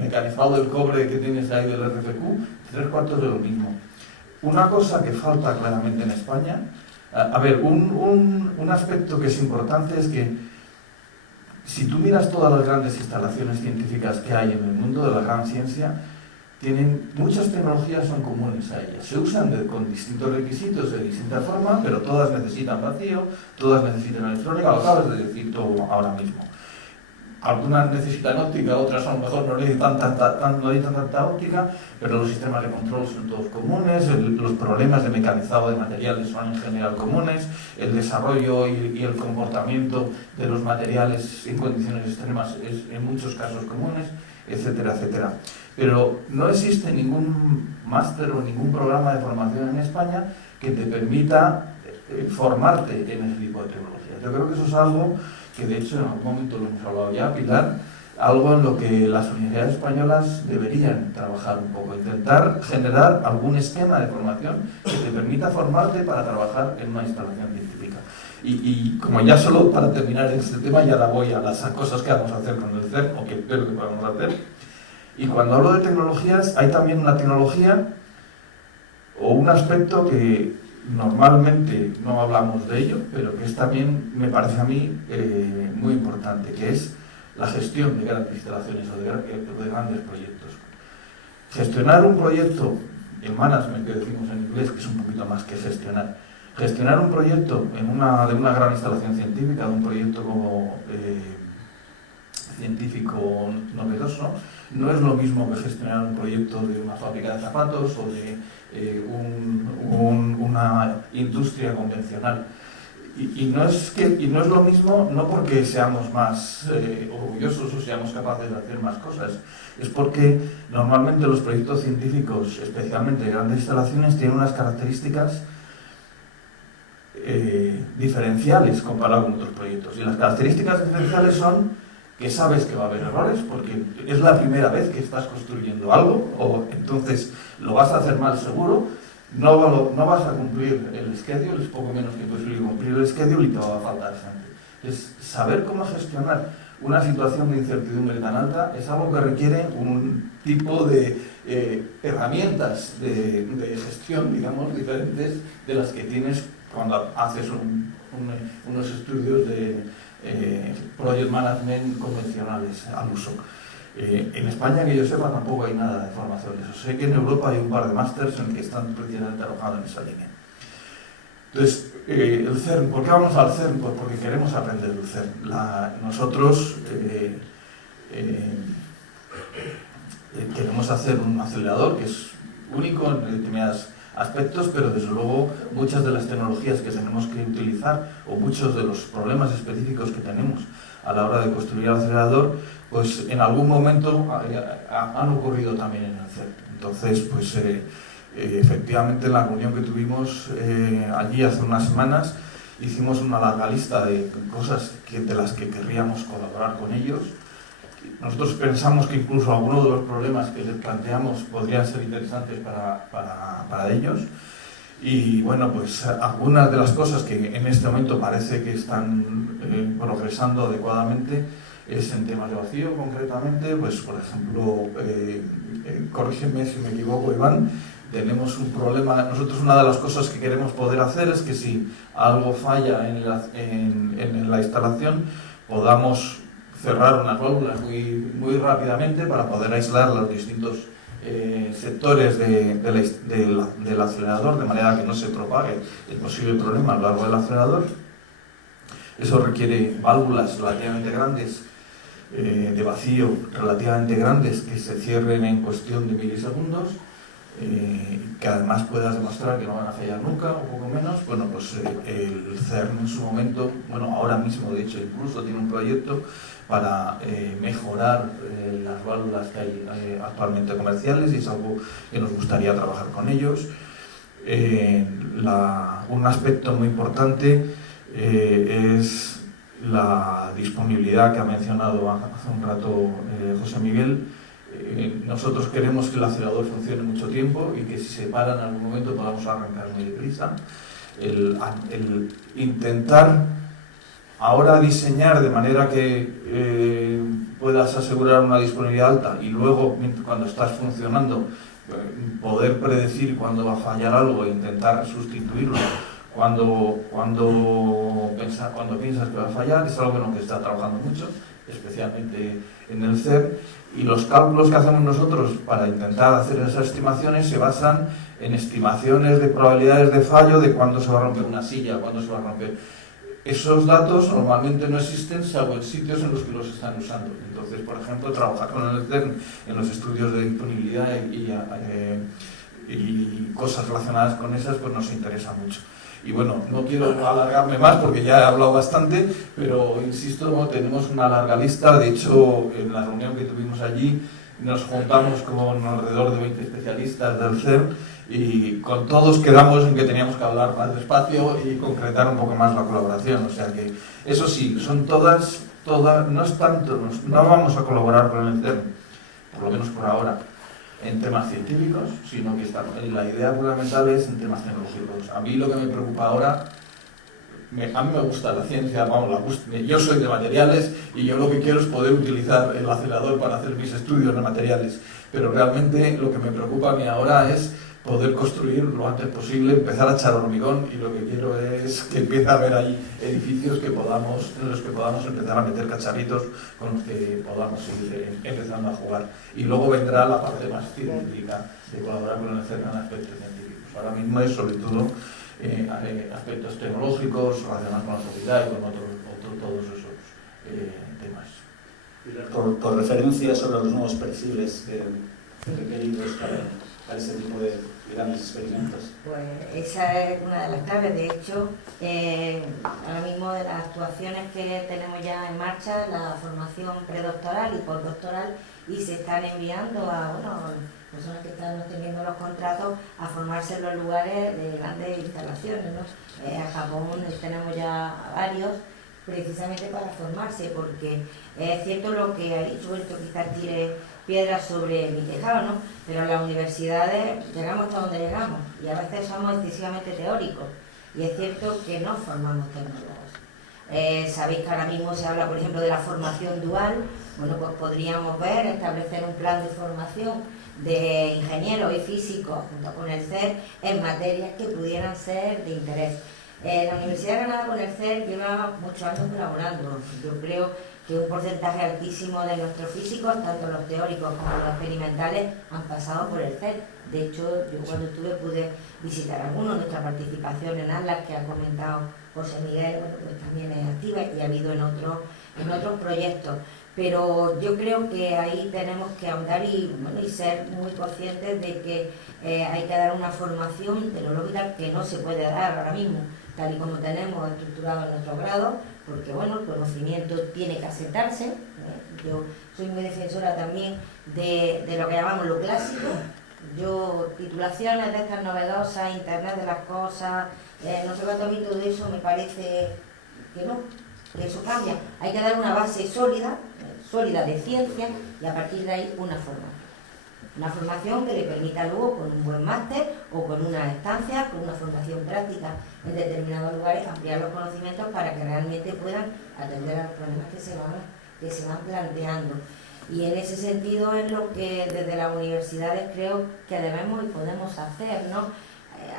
mecanizado del cobre que tienes ahí del RFQ, 3/4 de lo mismo. Una cosa que falta claramente en España, un aspecto que es importante es que si tú miras todas las grandes instalaciones científicas que hay en el mundo de la gran ciencia, muchas tecnologías son comunes a ellas. Se usan con distintos requisitos de distinta forma, pero todas necesitan vacío, todas necesitan electrónica, lo acabas de decir tú ahora mismo. Algunas necesitan óptica, otras a lo mejor no necesitan tanta óptica, pero los sistemas de control son todos comunes, los problemas de mecanizado de materiales son en general comunes, el desarrollo y el comportamiento de los materiales en condiciones extremas es en muchos casos comunes, etcétera, etcétera. Pero no existe ningún máster o ningún programa de formación en España que te permita formarte en ese tipo de tecnologías. Yo creo que eso es algo que de hecho en algún momento lo hemos hablado ya, Pilar, algo en lo que las universidades españolas deberían trabajar un poco, intentar generar algún esquema de formación que te permita formarte para trabajar en una instalación científica. Y como ya solo para terminar este tema, ya la voy a las cosas que vamos a hacer con el CERN, o que espero que podamos hacer. Y cuando hablo de tecnologías, hay también una tecnología o un aspecto que normalmente no hablamos de ello, pero que es también, me parece a mí, muy importante, que es la gestión de grandes instalaciones o de grandes proyectos. Gestionar un proyecto, el management que decimos en inglés, que es un poquito más que gestionar un proyecto de una gran instalación científica, de un proyecto como científico novedoso, no es lo mismo que gestionar un proyecto de una fábrica de zapatos o de una industria convencional. Y no es lo mismo, no porque seamos más orgullosos o seamos capaces de hacer más cosas, es porque normalmente los proyectos científicos, especialmente grandes instalaciones, tienen unas características diferenciales comparado con otros proyectos. Y las características diferenciales son que sabes que va a haber errores, porque es la primera vez que estás construyendo algo, o entonces lo vas a hacer mal seguro, no vas a cumplir el schedule, es poco menos que posible cumplir el schedule y te va a faltar gente. Entonces, saber cómo gestionar una situación de incertidumbre tan alta es algo que requiere un tipo de herramientas de gestión, digamos, diferentes de las que tienes cuando haces unos estudios de project management convencionales al uso. En España, que yo sepa, tampoco hay nada de formación de eso. Sé que en Europa hay un par de másters en que están precisamente trabajando en esa línea. Entonces, el CERN, ¿por qué vamos al CERN? Pues porque queremos aprender del CERN. Nosotros queremos hacer un acelerador que es único en determinados aspectos, pero desde luego muchas de las tecnologías que tenemos que utilizar o muchos de los problemas específicos que tenemos a la hora de construir el acelerador, pues en algún momento han ocurrido también en el CERN. Entonces, pues efectivamente en la reunión que tuvimos allí hace unas semanas hicimos una larga lista de cosas de las que querríamos colaborar con ellos. Nosotros pensamos que incluso algunos de los problemas que les planteamos podrían ser interesantes para ellos. Y bueno, pues algunas de las cosas que en este momento parece que están progresando adecuadamente es en temas de vacío concretamente. Pues por ejemplo, corrígeme si me equivoco, Iván, tenemos un problema. Nosotros una de las cosas que queremos poder hacer es que si algo falla en la instalación, podamos cerrar unas válvulas muy rápidamente para poder aislar los distintos sectores del acelerador, de manera que no se propague el posible problema a lo largo del acelerador. Eso requiere válvulas relativamente grandes, de vacío relativamente grandes, que se cierren en cuestión de milisegundos, que además puedas demostrar que no van a fallar nunca, o poco menos. Bueno, pues el CERN en su momento, bueno, ahora mismo de hecho incluso tiene un proyecto para mejorar las válvulas que hay actualmente comerciales, y es algo que nos gustaría trabajar con ellos. Un aspecto muy importante es la disponibilidad que ha mencionado hace un rato José Miguel. Nosotros queremos que el acelerador funcione mucho tiempo y que si se para en algún momento podamos arrancar muy deprisa. El intentar ahora diseñar de manera que puedas asegurar una disponibilidad alta y luego, cuando estás funcionando, poder predecir cuándo va a fallar algo e intentar sustituirlo cuando piensas que va a fallar, es algo en lo que está trabajando mucho, especialmente en el CERN. Y los cálculos que hacemos nosotros para intentar hacer esas estimaciones se basan en estimaciones de probabilidades de fallo, de cuándo se va a romper una silla, cuándo se va a romper. Esos datos normalmente no existen salvo en sitios en los que los están usando. Entonces, por ejemplo, trabajar con el CERN en los estudios de disponibilidad y cosas relacionadas con esas, pues nos interesa mucho. Y bueno, no quiero alargarme más porque ya he hablado bastante, pero insisto, tenemos una larga lista. De hecho, en la reunión que tuvimos allí nos juntamos con alrededor de 20 especialistas del CERN y con todos quedamos en que teníamos que hablar más despacio y concretar un poco más la colaboración. O sea que, eso sí, son todas, no es tanto, no vamos a colaborar con el CERN, por lo menos por ahora, en temas científicos, sino que la idea fundamental es en temas tecnológicos. A mí lo que me preocupa ahora, a mí me gusta la ciencia, yo soy de materiales y yo lo que quiero es poder utilizar el acelerador para hacer mis estudios de materiales, pero realmente lo que me preocupa a mí ahora es poder construir lo antes posible, empezar a echar hormigón, y lo que quiero es que empiece a haber ahí edificios en los que podamos empezar a meter cacharritos con los que podamos ir empezando a jugar. Y luego vendrá la parte más científica de colaborar con el CERN en aspectos científicos. Ahora mismo es sobre todo aspectos tecnológicos relacionados con la sociedad y con todos esos temas. Por referencia sobre los nuevos perfiles requeridos para este tipo de grandes experimentos? Pues esa es una de las claves. De hecho, ahora mismo de las actuaciones que tenemos ya en marcha, la formación predoctoral y postdoctoral, y se están enviando a personas que están obteniendo los contratos a formarse en los lugares de grandes instalaciones, ¿no? A Japón tenemos ya varios precisamente para formarse, porque es cierto lo que ha dicho, esto quizás tire piedras sobre mi tejado, ¿no? Pero en las universidades llegamos hasta donde llegamos y a veces somos excesivamente teóricos, y es cierto que no formamos tecnólogos. Sabéis que ahora mismo se habla, por ejemplo, de la formación dual. Bueno, pues podríamos establecer un plan de formación de ingenieros y físicos junto con el CER en materias que pudieran ser de interés. La Universidad de Granada con el CER lleva muchos años colaborando. Yo creo que un porcentaje altísimo de nuestros físicos, tanto los teóricos como los experimentales, han pasado por el CER. De hecho, yo cuando estuve pude visitar algunos. Nuestra participación en Atlas, que ha comentado José Miguel, bueno, pues también es activa, y ha habido en otros proyectos. Pero yo creo que ahí tenemos que ahondar y ser muy conscientes de que hay que dar una formación tecnológica que no se puede dar ahora mismo, tal y como tenemos estructurado en nuestro grado, porque el conocimiento tiene que asentarse. Yo soy muy defensora también de lo que llamamos lo clásico. Yo, titulaciones de estas novedosas, Internet de las cosas, no sé cuánto, a mí todo eso me parece que no, que eso cambia. Hay que dar una base sólida de ciencia, y a partir de ahí una formación que le permita luego, con un buen máster o con una estancia, con una formación práctica en determinados lugares, ampliar los conocimientos para que realmente puedan atender a los problemas que se van planteando. Y en ese sentido es lo que desde las universidades creo que debemos y podemos hacer, ¿no?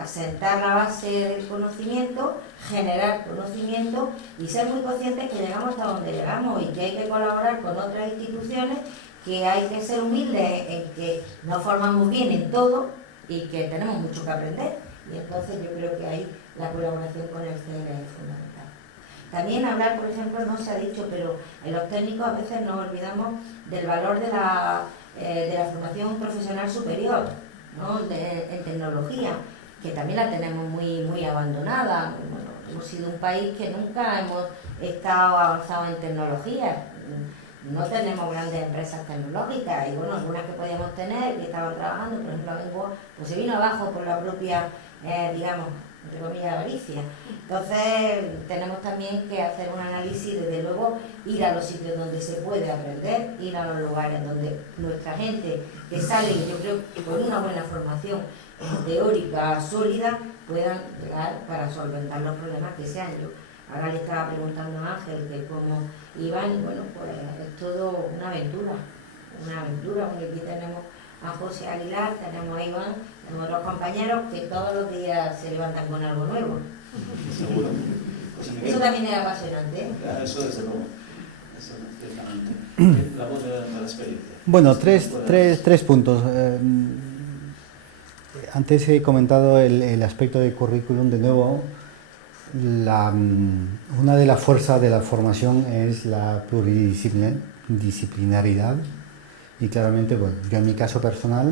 Asentar la base del conocimiento, generar conocimiento y ser muy conscientes que llegamos hasta donde llegamos, y que hay que colaborar con otras instituciones, que hay que ser humildes en que nos formamos bien en todo y que tenemos mucho que aprender. Y entonces yo creo que ahí la colaboración con el CER es fundamental. También hablar, por ejemplo, no se ha dicho, pero en los técnicos a veces nos olvidamos del valor de la formación profesional superior, ¿no? En tecnología, que también la tenemos muy abandonada. Bueno, hemos sido un país que nunca hemos estado avanzados en tecnología. No tenemos grandes empresas tecnológicas, y algunas que podíamos tener, que estaban trabajando, por ejemplo, pues se vino abajo por la propia, entre comillas, avaricia. Entonces, tenemos también que hacer un análisis, desde luego, ir a los sitios donde se puede aprender, ir a los lugares donde nuestra gente que sale, yo creo que con una buena formación teórica sólida, puedan llegar para solventar los problemas que sean. Yo ahora le estaba preguntando a Ángel de cómo iban, y pues es todo una aventura, porque aquí tenemos a José Aguilar, tenemos a Iván, tenemos otros compañeros que todos los días se levantan con algo nuevo. Seguro. Eso también es apasionante, ¿eh? Claro, eso desde luego. Eso ciertamente. La voz de la experiencia. Bueno, tres puntos. Antes he comentado el aspecto del currículum. De nuevo, una de las fuerzas de la formación es la pluridisciplinaridad, y claramente, bueno, yo en mi caso personal,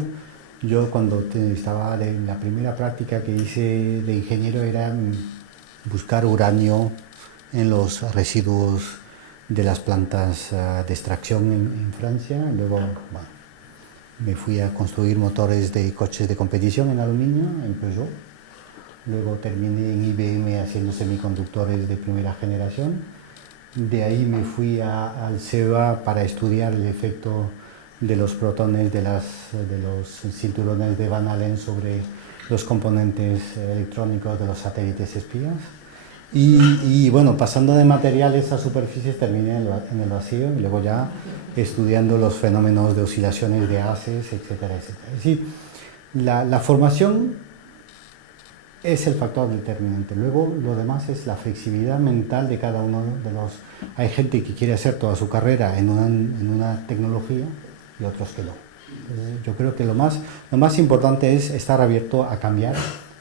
yo cuando estaba en la primera práctica que hice de ingeniero era buscar uranio en los residuos de las plantas de extracción en Francia. Luego, bueno, me fui a construir motores de coches de competición en aluminio, en Peugeot. Luego terminé en IBM haciendo semiconductores de primera generación. De ahí me fui al CEBA para estudiar el efecto de los protones de los cinturones de Van Allen sobre los componentes electrónicos de los satélites espías. Y bueno, pasando de materiales a superficies, terminé en el vacío, y luego ya estudiando los fenómenos de oscilaciones de gases, etcétera, etcétera. Es decir, la formación es el factor determinante. Luego lo demás es la flexibilidad mental de cada uno de los... Hay gente que quiere hacer toda su carrera en una tecnología y otros que no. Yo creo que lo más importante es estar abierto a cambiar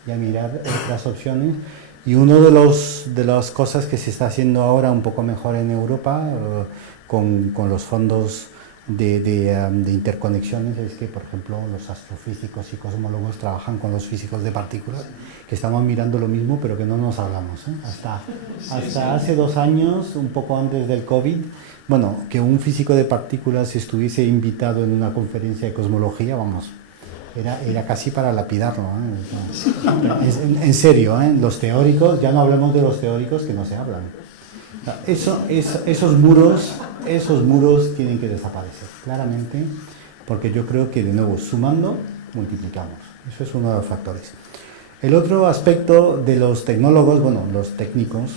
y a mirar otras opciones. Y uno de las cosas que se está haciendo ahora un poco mejor en Europa, con los fondos de interconexiones es que, por ejemplo, los astrofísicos y cosmólogos trabajan con los físicos de partículas, que estamos mirando lo mismo, pero que no nos hablamos, ¿eh? Hasta hace 2 años, un poco antes del COVID, bueno, que un físico de partículas estuviese invitado en una conferencia de cosmología, vamos, era casi para lapidarlo, ¿eh? En serio, ¿eh? Los teóricos, ya no hablamos de los teóricos que no se hablan. Esos muros tienen que desaparecer, claramente, porque yo creo que, de nuevo, sumando, multiplicamos. Eso es uno de los factores. El otro aspecto de los tecnólogos, bueno, los técnicos,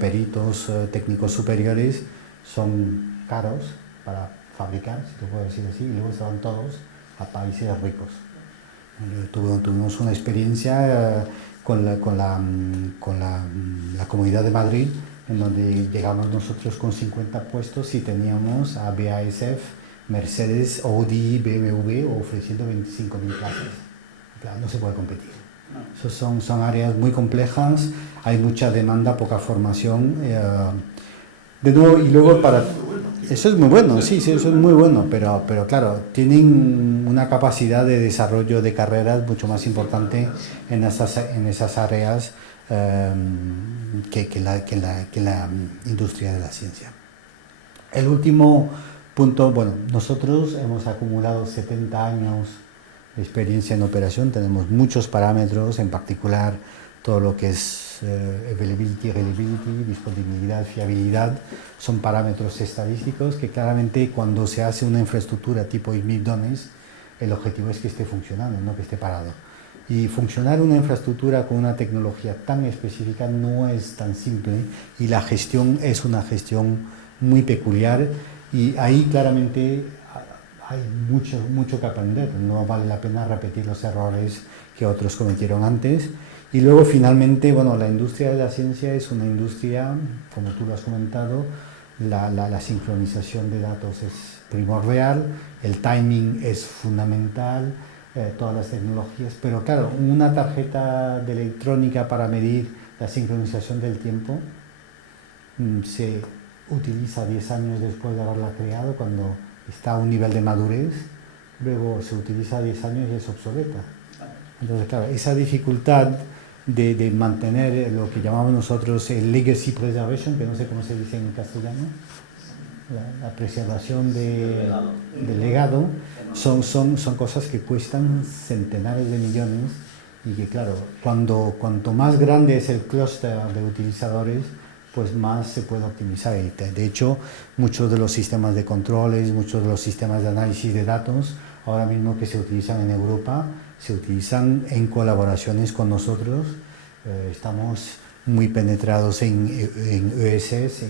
peritos, técnicos superiores, son caros para fabricar, si te puedo decir así, y luego se van todos a países ricos. Tuvimos una experiencia con la Comunidad de Madrid, en donde llegamos nosotros con 50 puestos y teníamos a BASF, Mercedes, Audi, BMW ofreciendo 25.000 plazas. Claro, no se puede competir. Son áreas muy complejas, hay mucha demanda, poca formación. De nuevo, y luego para... Eso es muy bueno, sí, eso es muy bueno, pero claro, tienen una capacidad de desarrollo de carreras mucho más importante en esas áreas que la industria de la ciencia. El último punto, bueno, nosotros hemos acumulado 70 años de experiencia en operación, tenemos muchos parámetros, en particular todo lo que es availability, reliability, disponibilidad, fiabilidad, son parámetros estadísticos que claramente cuando se hace una infraestructura tipo IMIP-DONES, el objetivo es que esté funcionando, no que esté parado. Y funcionar una infraestructura con una tecnología tan específica no es tan simple y la gestión es una gestión muy peculiar y ahí claramente hay mucho que aprender, no vale la pena repetir los errores que otros cometieron antes. Y luego finalmente, bueno, la industria de la ciencia es una industria, como tú lo has comentado, la sincronización de datos es primordial, el timing es fundamental, todas las tecnologías, pero claro, una tarjeta de electrónica para medir la sincronización del tiempo se utiliza 10 años después de haberla creado, cuando está a un nivel de madurez, luego se utiliza 10 años y es obsoleta. Entonces, claro, esa dificultad de mantener lo que llamamos nosotros el legacy preservation, que no sé cómo se dice en castellano, la preservación del legado, son cosas que cuestan centenares de millones y que, claro, cuanto más grande es el clúster de utilizadores, pues más se puede optimizar. Y de hecho, muchos de los sistemas de controles, muchos de los sistemas de análisis de datos, ahora mismo que se utilizan en Europa, se utilizan en colaboraciones con nosotros. Estamos muy penetrados en ESS,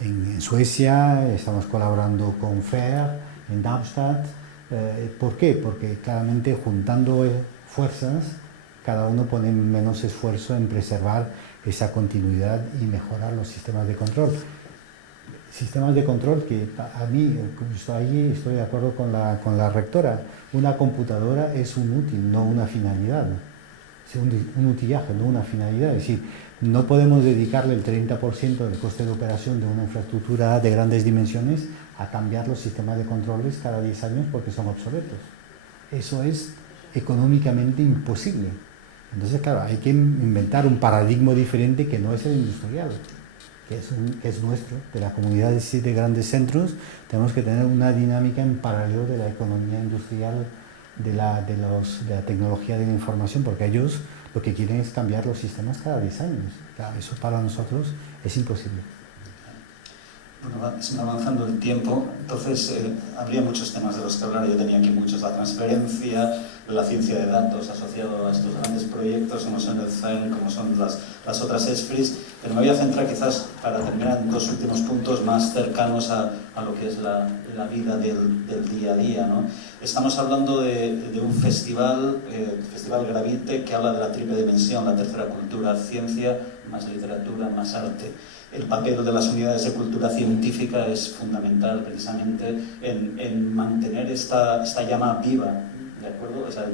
en Suecia, estamos colaborando con FAIR, en Darmstadt. ¿Por qué? Porque claramente juntando fuerzas, cada uno pone menos esfuerzo en preservar esa continuidad y mejorar los sistemas de control. Sistemas de control que a mí, estoy de acuerdo con la rectora, una computadora es un útil, no una finalidad. Es un utillaje, no una finalidad. Es decir, no podemos dedicarle el 30% del coste de operación de una infraestructura de grandes dimensiones a cambiar los sistemas de controles cada 10 años porque son obsoletos. Eso es económicamente imposible. Entonces, claro, hay que inventar un paradigma diferente que no es el industrial, que es nuestro, de la comunidad de 7 grandes centros. Tenemos que tener una dinámica en paralelo de la economía industrial, de la tecnología de la información, porque ellos lo que quieren es cambiar los sistemas cada 10 años. Claro, eso para nosotros es imposible. Bueno, se me va avanzando el tiempo, entonces habría muchos temas de los que hablar. Yo tenía aquí muchos: la transferencia, la ciencia de datos asociado a estos grandes proyectos como son el CERN, como son las otras ESFRIs, pero me voy a centrar quizás para terminar en 2 últimos puntos más cercanos a lo que es la vida del día a día, ¿no? Estamos hablando de un festival, Festival Gravite, que habla de la triple dimensión, la tercera cultura, ciencia, más literatura, más arte. El papel de las unidades de cultura científica es fundamental precisamente en mantener esta llama viva acuerdo. O sea,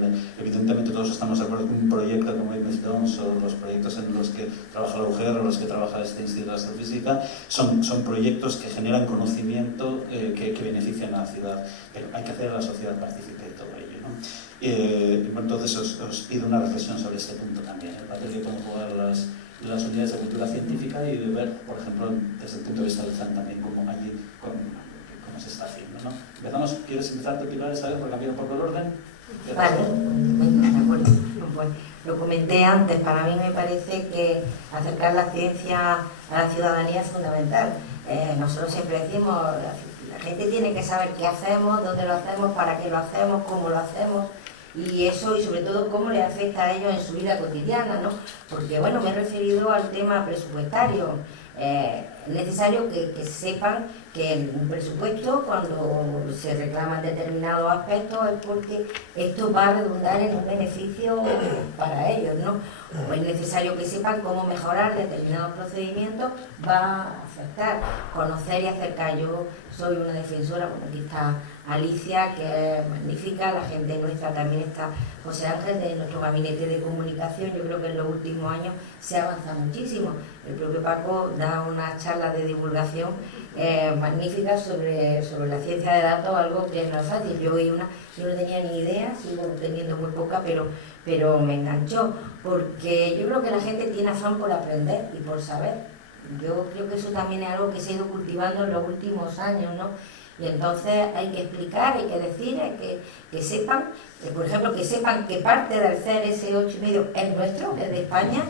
evidentemente todos estamos de acuerdo con un proyecto como IMESDONS o los proyectos en los que trabaja la UGR o los que trabaja este Instituto de Astrofísica son proyectos que generan conocimiento que benefician a la ciudad, pero hay que hacer a la sociedad participe de todo ello, ¿no? Entonces os pido una reflexión sobre este punto también, el papel que pueden jugar las unidades de cultura científica y de ver, por ejemplo, desde el punto de vista del CERN también, cómo allí cómo se está haciendo, ¿no? Empezamos, ¿quieres empezar a Pilar esta vez por cambiar un poco el orden? Vale, de acuerdo. Pues lo comenté antes, para mí me parece que acercar la ciencia a la ciudadanía es fundamental. Nosotros siempre decimos, la gente tiene que saber qué hacemos, dónde lo hacemos, para qué lo hacemos, cómo lo hacemos, y eso, y sobre todo cómo le afecta a ellos en su vida cotidiana, ¿no? Porque, bueno, me he referido al tema presupuestario. Es necesario que sepan que un presupuesto, cuando se reclaman determinados aspectos, es porque esto va a redundar en un beneficio para ellos, ¿no? O es necesario que sepan cómo mejorar determinados procedimientos va a afectar. Conocer y acercar. Yo soy una defensora, bueno, aquí está Alicia, que es magnífica, la gente nuestra también está, José Ángel, de nuestro gabinete de comunicación. Yo creo que en los últimos años se ha avanzado muchísimo. El propio Paco da una charla de divulgación magnífica sobre la ciencia de datos, algo que no es fácil. Yo no tenía ni idea, sigo teniendo muy poca, pero me enganchó, porque yo creo que la gente tiene afán por aprender y por saber. Yo creo que eso también es algo que se ha ido cultivando en los últimos años, ¿no? Y entonces hay que explicar, hay que decir, hay que sepan, por ejemplo, que sepan que parte del CER ese 8,5 es nuestro, es de España,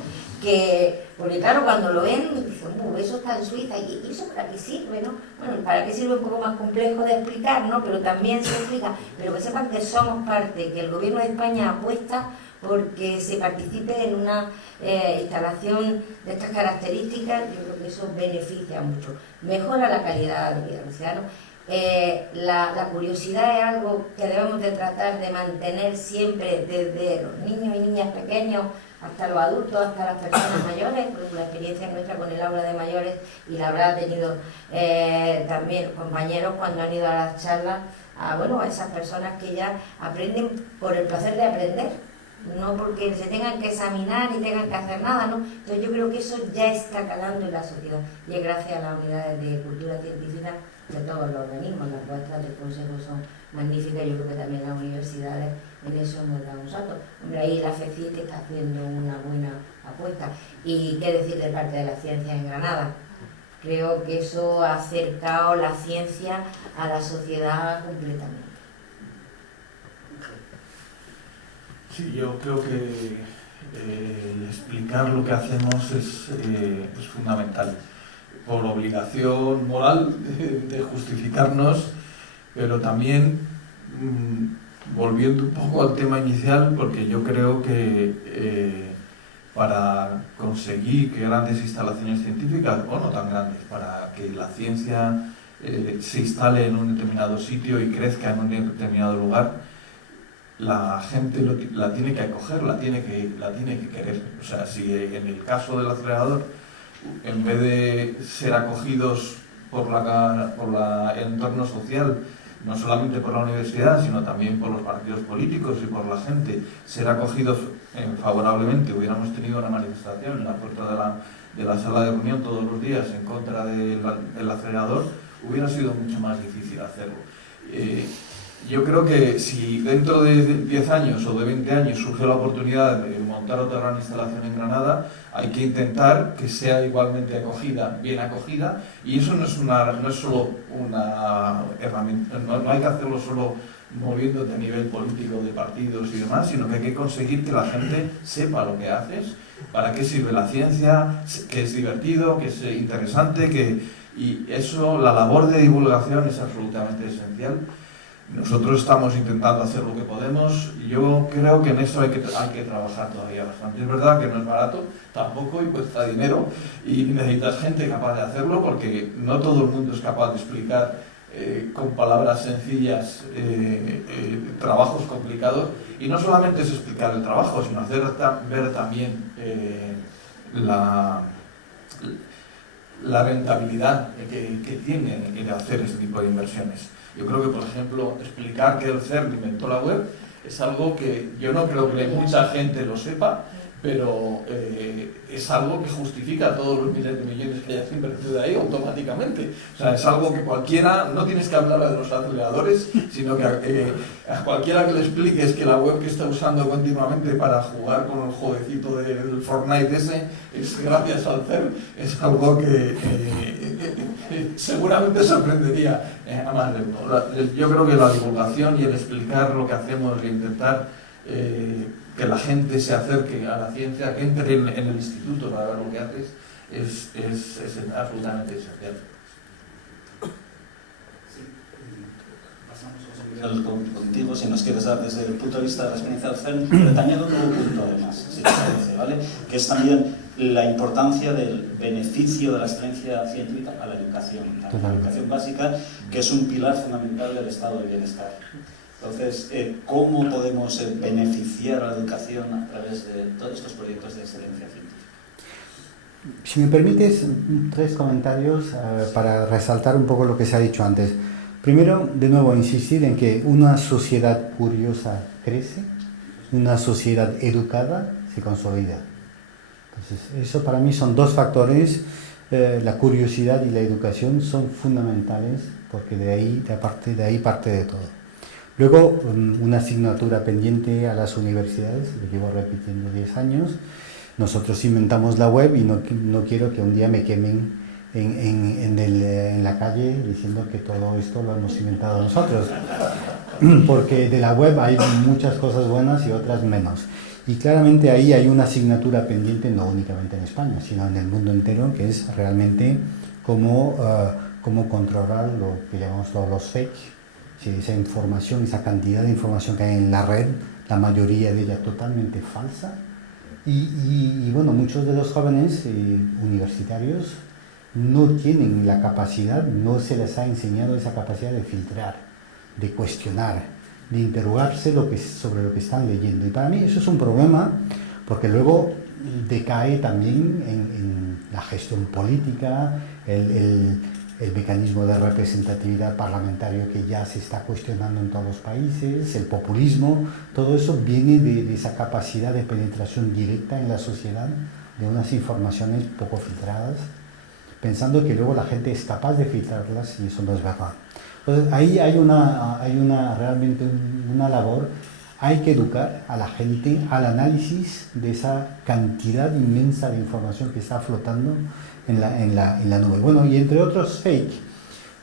porque claro, cuando lo ven, dicen, eso está en Suiza, ¿y eso para qué sirve, no? Bueno, para qué sirve un poco más complejo de explicar, ¿no? Pero también se explica, pero que sepan que somos parte, que el gobierno de España apuesta porque se participe en una instalación de estas características. Yo creo que eso beneficia mucho, mejora la calidad de vida, o sea, ¿no? La curiosidad es algo que debemos de tratar de mantener siempre, desde los niños y niñas pequeños hasta los adultos, hasta las personas mayores. Por ejemplo, la experiencia nuestra con el aula de mayores, y la habrá tenido también compañeros cuando han ido a las charlas, a esas personas que ya aprenden por el placer de aprender, no porque se tengan que examinar ni tengan que hacer nada, ¿no? Entonces yo creo que eso ya está calando en la sociedad, y es gracias a las unidades de cultura científica de todos los organismos. Las vuestras del Consejo son magníficas. Yo creo que también las universidades en eso nos dan un salto. Hombre, ahí la FECIT está haciendo una buena apuesta. Y qué decir de parte de la ciencia en Granada. Creo que eso ha acercado la ciencia a la sociedad completamente. Sí, yo creo que explicar lo que hacemos es fundamental, por obligación moral de justificarnos, pero también volviendo un poco al tema inicial, porque yo creo que para conseguir que grandes instalaciones científicas, o no tan grandes, para que la ciencia se instale en un determinado sitio y crezca en un determinado lugar, la gente la tiene que acoger, la tiene que querer. O sea, si en el caso del acelerador, en vez de ser acogidos por el entorno social, no solamente por la universidad, sino también por los partidos políticos y por la gente, ser acogidos favorablemente, hubiéramos tenido una manifestación en la puerta de la sala de reunión todos los días en contra del acelerador, hubiera sido mucho más difícil hacerlo. Yo creo que si dentro de 10 años o de 20 años surge la oportunidad de montar otra gran instalación en Granada, hay que intentar que sea igualmente acogida, bien acogida, y eso no es solo una herramienta, no hay que hacerlo solo moviéndote a nivel político de partidos y demás, sino que hay que conseguir que la gente sepa lo que haces, para qué sirve la ciencia, que es divertido, que es interesante, y eso, la labor de divulgación es absolutamente esencial. Nosotros estamos intentando hacer lo que podemos. Yo creo que en eso hay que trabajar todavía bastante. Es verdad que no es barato tampoco y cuesta dinero, y necesitas gente capaz de hacerlo, porque no todo el mundo es capaz de explicar con palabras sencillas trabajos complicados. Y no solamente es explicar el trabajo, sino hacer ver también la rentabilidad que tiene el hacer este tipo de inversiones. Yo creo que, por ejemplo, explicar que el CERN inventó la web es algo que yo no creo que mucha gente lo sepa, pero es algo que justifica todos los miles de millones que hayas invertido ahí automáticamente. O sea, es algo que cualquiera, no tienes que hablar de los aceleradores, sino que a cualquiera que le expliques que la web que está usando continuamente para jugar con el jueguecito del Fortnite ese es gracias al CERN, es algo que seguramente sorprendería a más de uno. Yo creo que la divulgación y el explicar lo que hacemos e intentar que la gente se acerque a la ciencia, que entre en el instituto para ver lo que haces, es absolutamente esencial. Contigo, si nos quieres dar desde el punto de vista de la experiencia del CERN, pero te añado un nuevo punto además, si te parece, ¿vale? Que es también la importancia del beneficio de la excelencia científica a la educación básica, que es un pilar fundamental del estado de bienestar. Entonces, ¿cómo podemos beneficiar a la educación a través de todos estos proyectos de excelencia científica? Si me permites, 3 comentarios para resaltar un poco lo que se ha dicho antes. Primero, de nuevo, insistir en que una sociedad curiosa crece, una sociedad educada se consolida. Entonces, eso para mí son 2 factores. La curiosidad y la educación son fundamentales porque de ahí parte de todo. Luego, una asignatura pendiente a las universidades, lo llevo repitiendo 10 años. Nosotros inventamos la web y no quiero que un día me quemen en la calle diciendo que todo esto lo hemos inventado nosotros. Porque de la web hay muchas cosas buenas y otras menos. Y claramente ahí hay una asignatura pendiente, no únicamente en España, sino en el mundo entero, que es realmente cómo controlar lo que llamamos los fake. Sí, esa información, esa cantidad de información que hay en la red, la mayoría de ella totalmente falsa. Y bueno, muchos de los jóvenes universitarios no tienen la capacidad, no se les ha enseñado esa capacidad de filtrar, de cuestionar, de interrogarse sobre lo que están leyendo. Y para mí eso es un problema, porque luego decae también en la gestión política, el mecanismo de representatividad parlamentaria que ya se está cuestionando en todos los países, el populismo, todo eso viene de esa capacidad de penetración directa en la sociedad, de unas informaciones poco filtradas, pensando que luego la gente es capaz de filtrarlas y eso no es verdad. Entonces ahí hay realmente una labor, hay que educar a la gente al análisis de esa cantidad inmensa de información que está flotando en la nube. Bueno, y entre otros fake,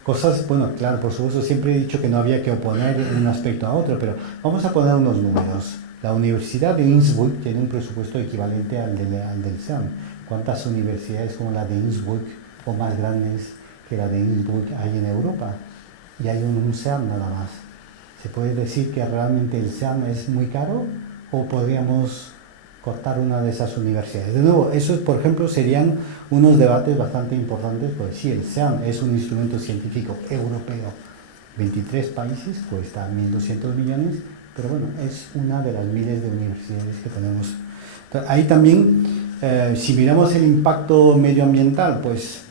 cosas, bueno, claro, por supuesto, siempre he dicho que no había que oponer un aspecto a otro, pero vamos a poner unos números. La Universidad de Innsbruck tiene un presupuesto equivalente al del CERN. ¿Cuántas universidades como la de Innsbruck o más grandes que la de Innsbruck hay en Europa? Y hay un CERN nada más. ¿Se puede decir que realmente el CERN es muy caro o podríamos cortar una de esas universidades? De nuevo, esos, por ejemplo, serían unos debates bastante importantes, pues sí, el CERN es un instrumento científico europeo, 23 países, cuesta 1.200 millones, pero bueno, es una de las miles de universidades que tenemos. Entonces, ahí también, si miramos el impacto medioambiental, pues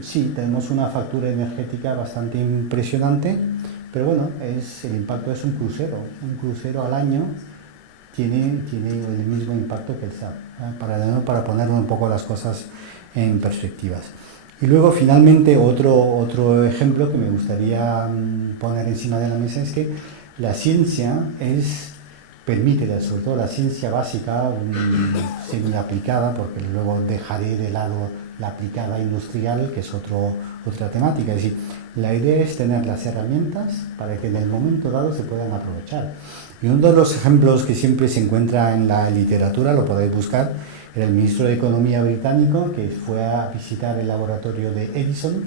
sí, tenemos una factura energética bastante impresionante, pero bueno, el impacto es un crucero al año tiene el mismo impacto que el CERN, para poner un poco las cosas en perspectivas. Y luego finalmente otro ejemplo que me gustaría poner encima de la mesa es que la ciencia permite, sobre todo la ciencia básica, semi aplicada, porque luego dejaré de lado la aplicada industrial, que es otra temática. Es decir, la idea es tener las herramientas para que en el momento dado se puedan aprovechar. Y uno de los ejemplos que siempre se encuentra en la literatura, lo podéis buscar, era el ministro de Economía británico que fue a visitar el laboratorio de Edison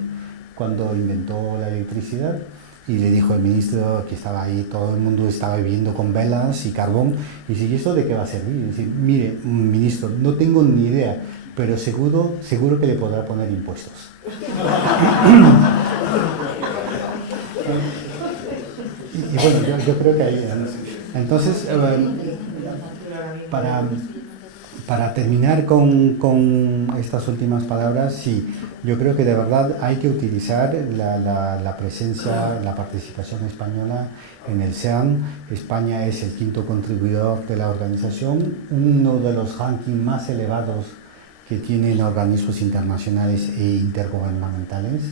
cuando inventó la electricidad y le dijo al ministro que estaba ahí, todo el mundo estaba viviendo con velas y carbón, y dice, ¿y esto de qué va a servir? Y dice, mire, ministro, no tengo ni idea, pero seguro que le podrá poner impuestos. Y bueno, yo creo que ahí... Entonces, para terminar con estas últimas palabras, sí, yo creo que de verdad hay que utilizar la presencia, la participación española en el SEAN. España es el 5º contribuidor de la organización, uno de los rankings más elevados que tienen organismos internacionales e intergubernamentales.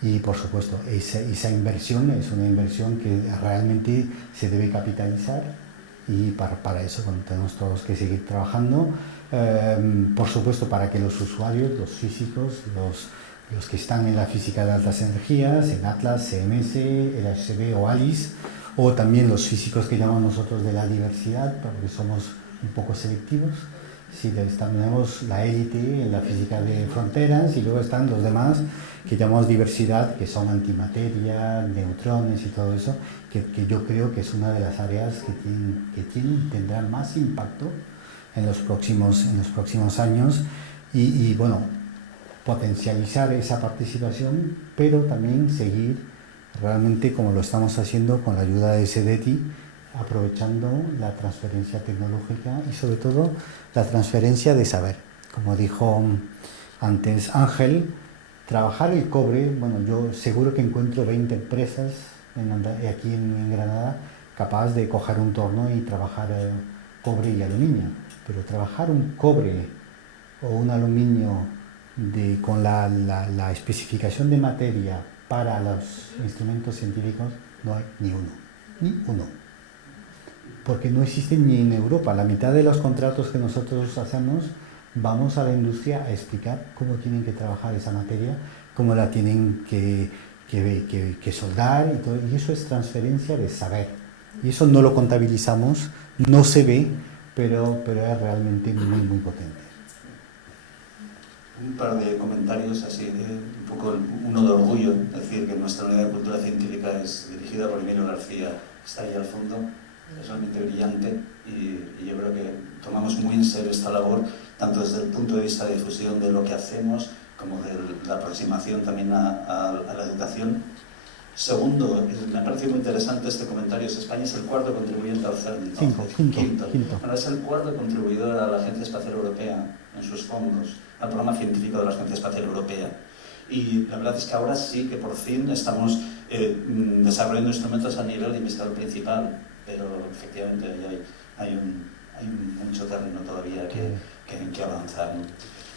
Y por supuesto, esa inversión es una inversión que realmente se debe capitalizar, y para eso tenemos todos que seguir trabajando. Por supuesto, para que los usuarios, los físicos, los que están en la física de altas energías, en Atlas, CMS, LHCb o ALICE, o también los físicos que llamamos nosotros de la diversidad, porque somos un poco selectivos. Sí, tenemos la élite en la física de fronteras, y luego están los demás que llamamos diversidad, que son antimateria, neutrones y todo eso, que yo creo que es una de las áreas que tendrán más impacto en los próximos años, y bueno, potencializar esa participación, pero también seguir realmente como lo estamos haciendo con la ayuda de SEDETI, aprovechando la transferencia tecnológica y sobre todo la transferencia de saber. Como dijo antes Ángel, trabajar el cobre, bueno, yo seguro que encuentro 20 empresas aquí en Granada capaz de coger un torno y trabajar cobre y aluminio, pero trabajar un cobre o un aluminio con la especificación de materia para los instrumentos científicos no hay ni uno. Porque no existen ni en Europa. La mitad de los contratos que nosotros hacemos, vamos a la industria a explicar cómo tienen que trabajar esa materia, cómo la tienen que soldar y todo. Y eso es transferencia de saber. Y eso no lo contabilizamos, no se ve, pero es realmente muy, muy potente. Un par de comentarios así, un poco uno de orgullo, decir que nuestra unidad de cultura científica es dirigida por Emilio García, está ahí al fondo. Es realmente brillante, y yo creo que tomamos muy en serio esta labor, tanto desde el punto de vista de difusión de lo que hacemos, como de la aproximación también a la educación. Segundo, me parece muy interesante este comentario, España es el 4º contribuyente al CERN. Quinto. Bueno, es el 4º contribuidor a la Agencia Espacial Europea en sus fondos, al programa científico de la Agencia Espacial Europea. Y la verdad es que ahora sí que por fin estamos desarrollando instrumentos a nivel de investigador principal, pero efectivamente hay mucho terreno todavía que avanzar, ¿no?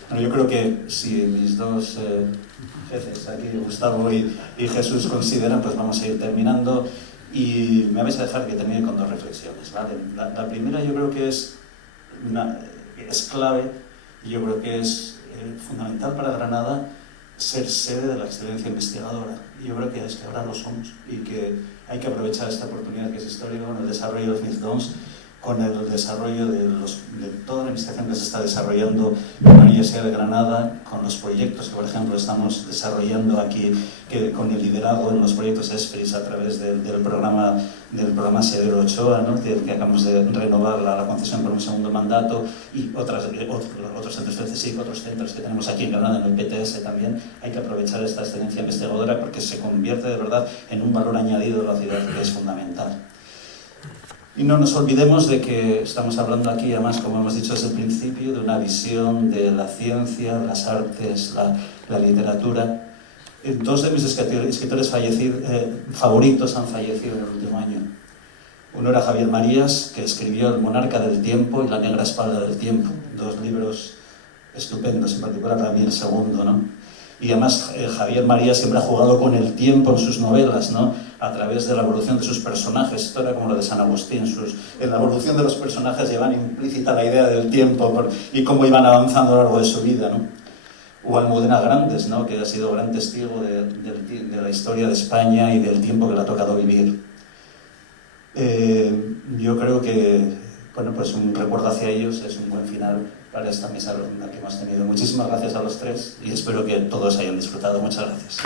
Bueno, yo creo que si mis dos jefes aquí, Gustavo y Jesús, consideran, pues vamos a ir terminando, y me vais a dejar que termine con 2 reflexiones, ¿vale? La primera yo creo que es clave, y yo creo que es fundamental para Granada ser sede de la excelencia investigadora. Y yo creo que es que ahora lo somos, y que hay que aprovechar esta oportunidad que es histórica con el desarrollo de los Smith-Downs, con el desarrollo de toda la investigación que se está desarrollando en la Universidad de Granada, con los proyectos que, por ejemplo, estamos desarrollando aquí, con el liderazgo en los proyectos ESFRIS a través del programa Severo Ochoa, ¿no? que acabamos de renovar la concesión por un 2º mandato, y otros centros del CSIC, otros centros que tenemos aquí en Granada, en el PTS también. Hay que aprovechar esta excelencia investigadora, porque se convierte de verdad en un valor añadido de la ciudad, que es fundamental. Y no nos olvidemos de que estamos hablando aquí, además, como hemos dicho desde el principio, de una visión de la ciencia, las artes, la literatura. 2 de mis escritores favoritos han fallecido en el último año. Uno era Javier Marías, que escribió El monarca del tiempo y La negra espalda del tiempo, 2 libros estupendos, en particular para mí el segundo, ¿no? Y además Javier Marías siempre ha jugado con el tiempo en sus novelas, ¿no? A través de la evolución de sus personajes. Esto era como lo de San Agustín. En la evolución de los personajes llevan implícita la idea del tiempo y cómo iban avanzando a lo largo de su vida, ¿no? O Almudena Grandes, ¿no? Que ha sido gran testigo de la historia de España y del tiempo que le ha tocado vivir. Yo creo que, bueno, pues un recuerdo hacia ellos es un buen final para esta mesa redonda que hemos tenido. Muchísimas gracias a los 3, y espero que todos hayan disfrutado. Muchas gracias.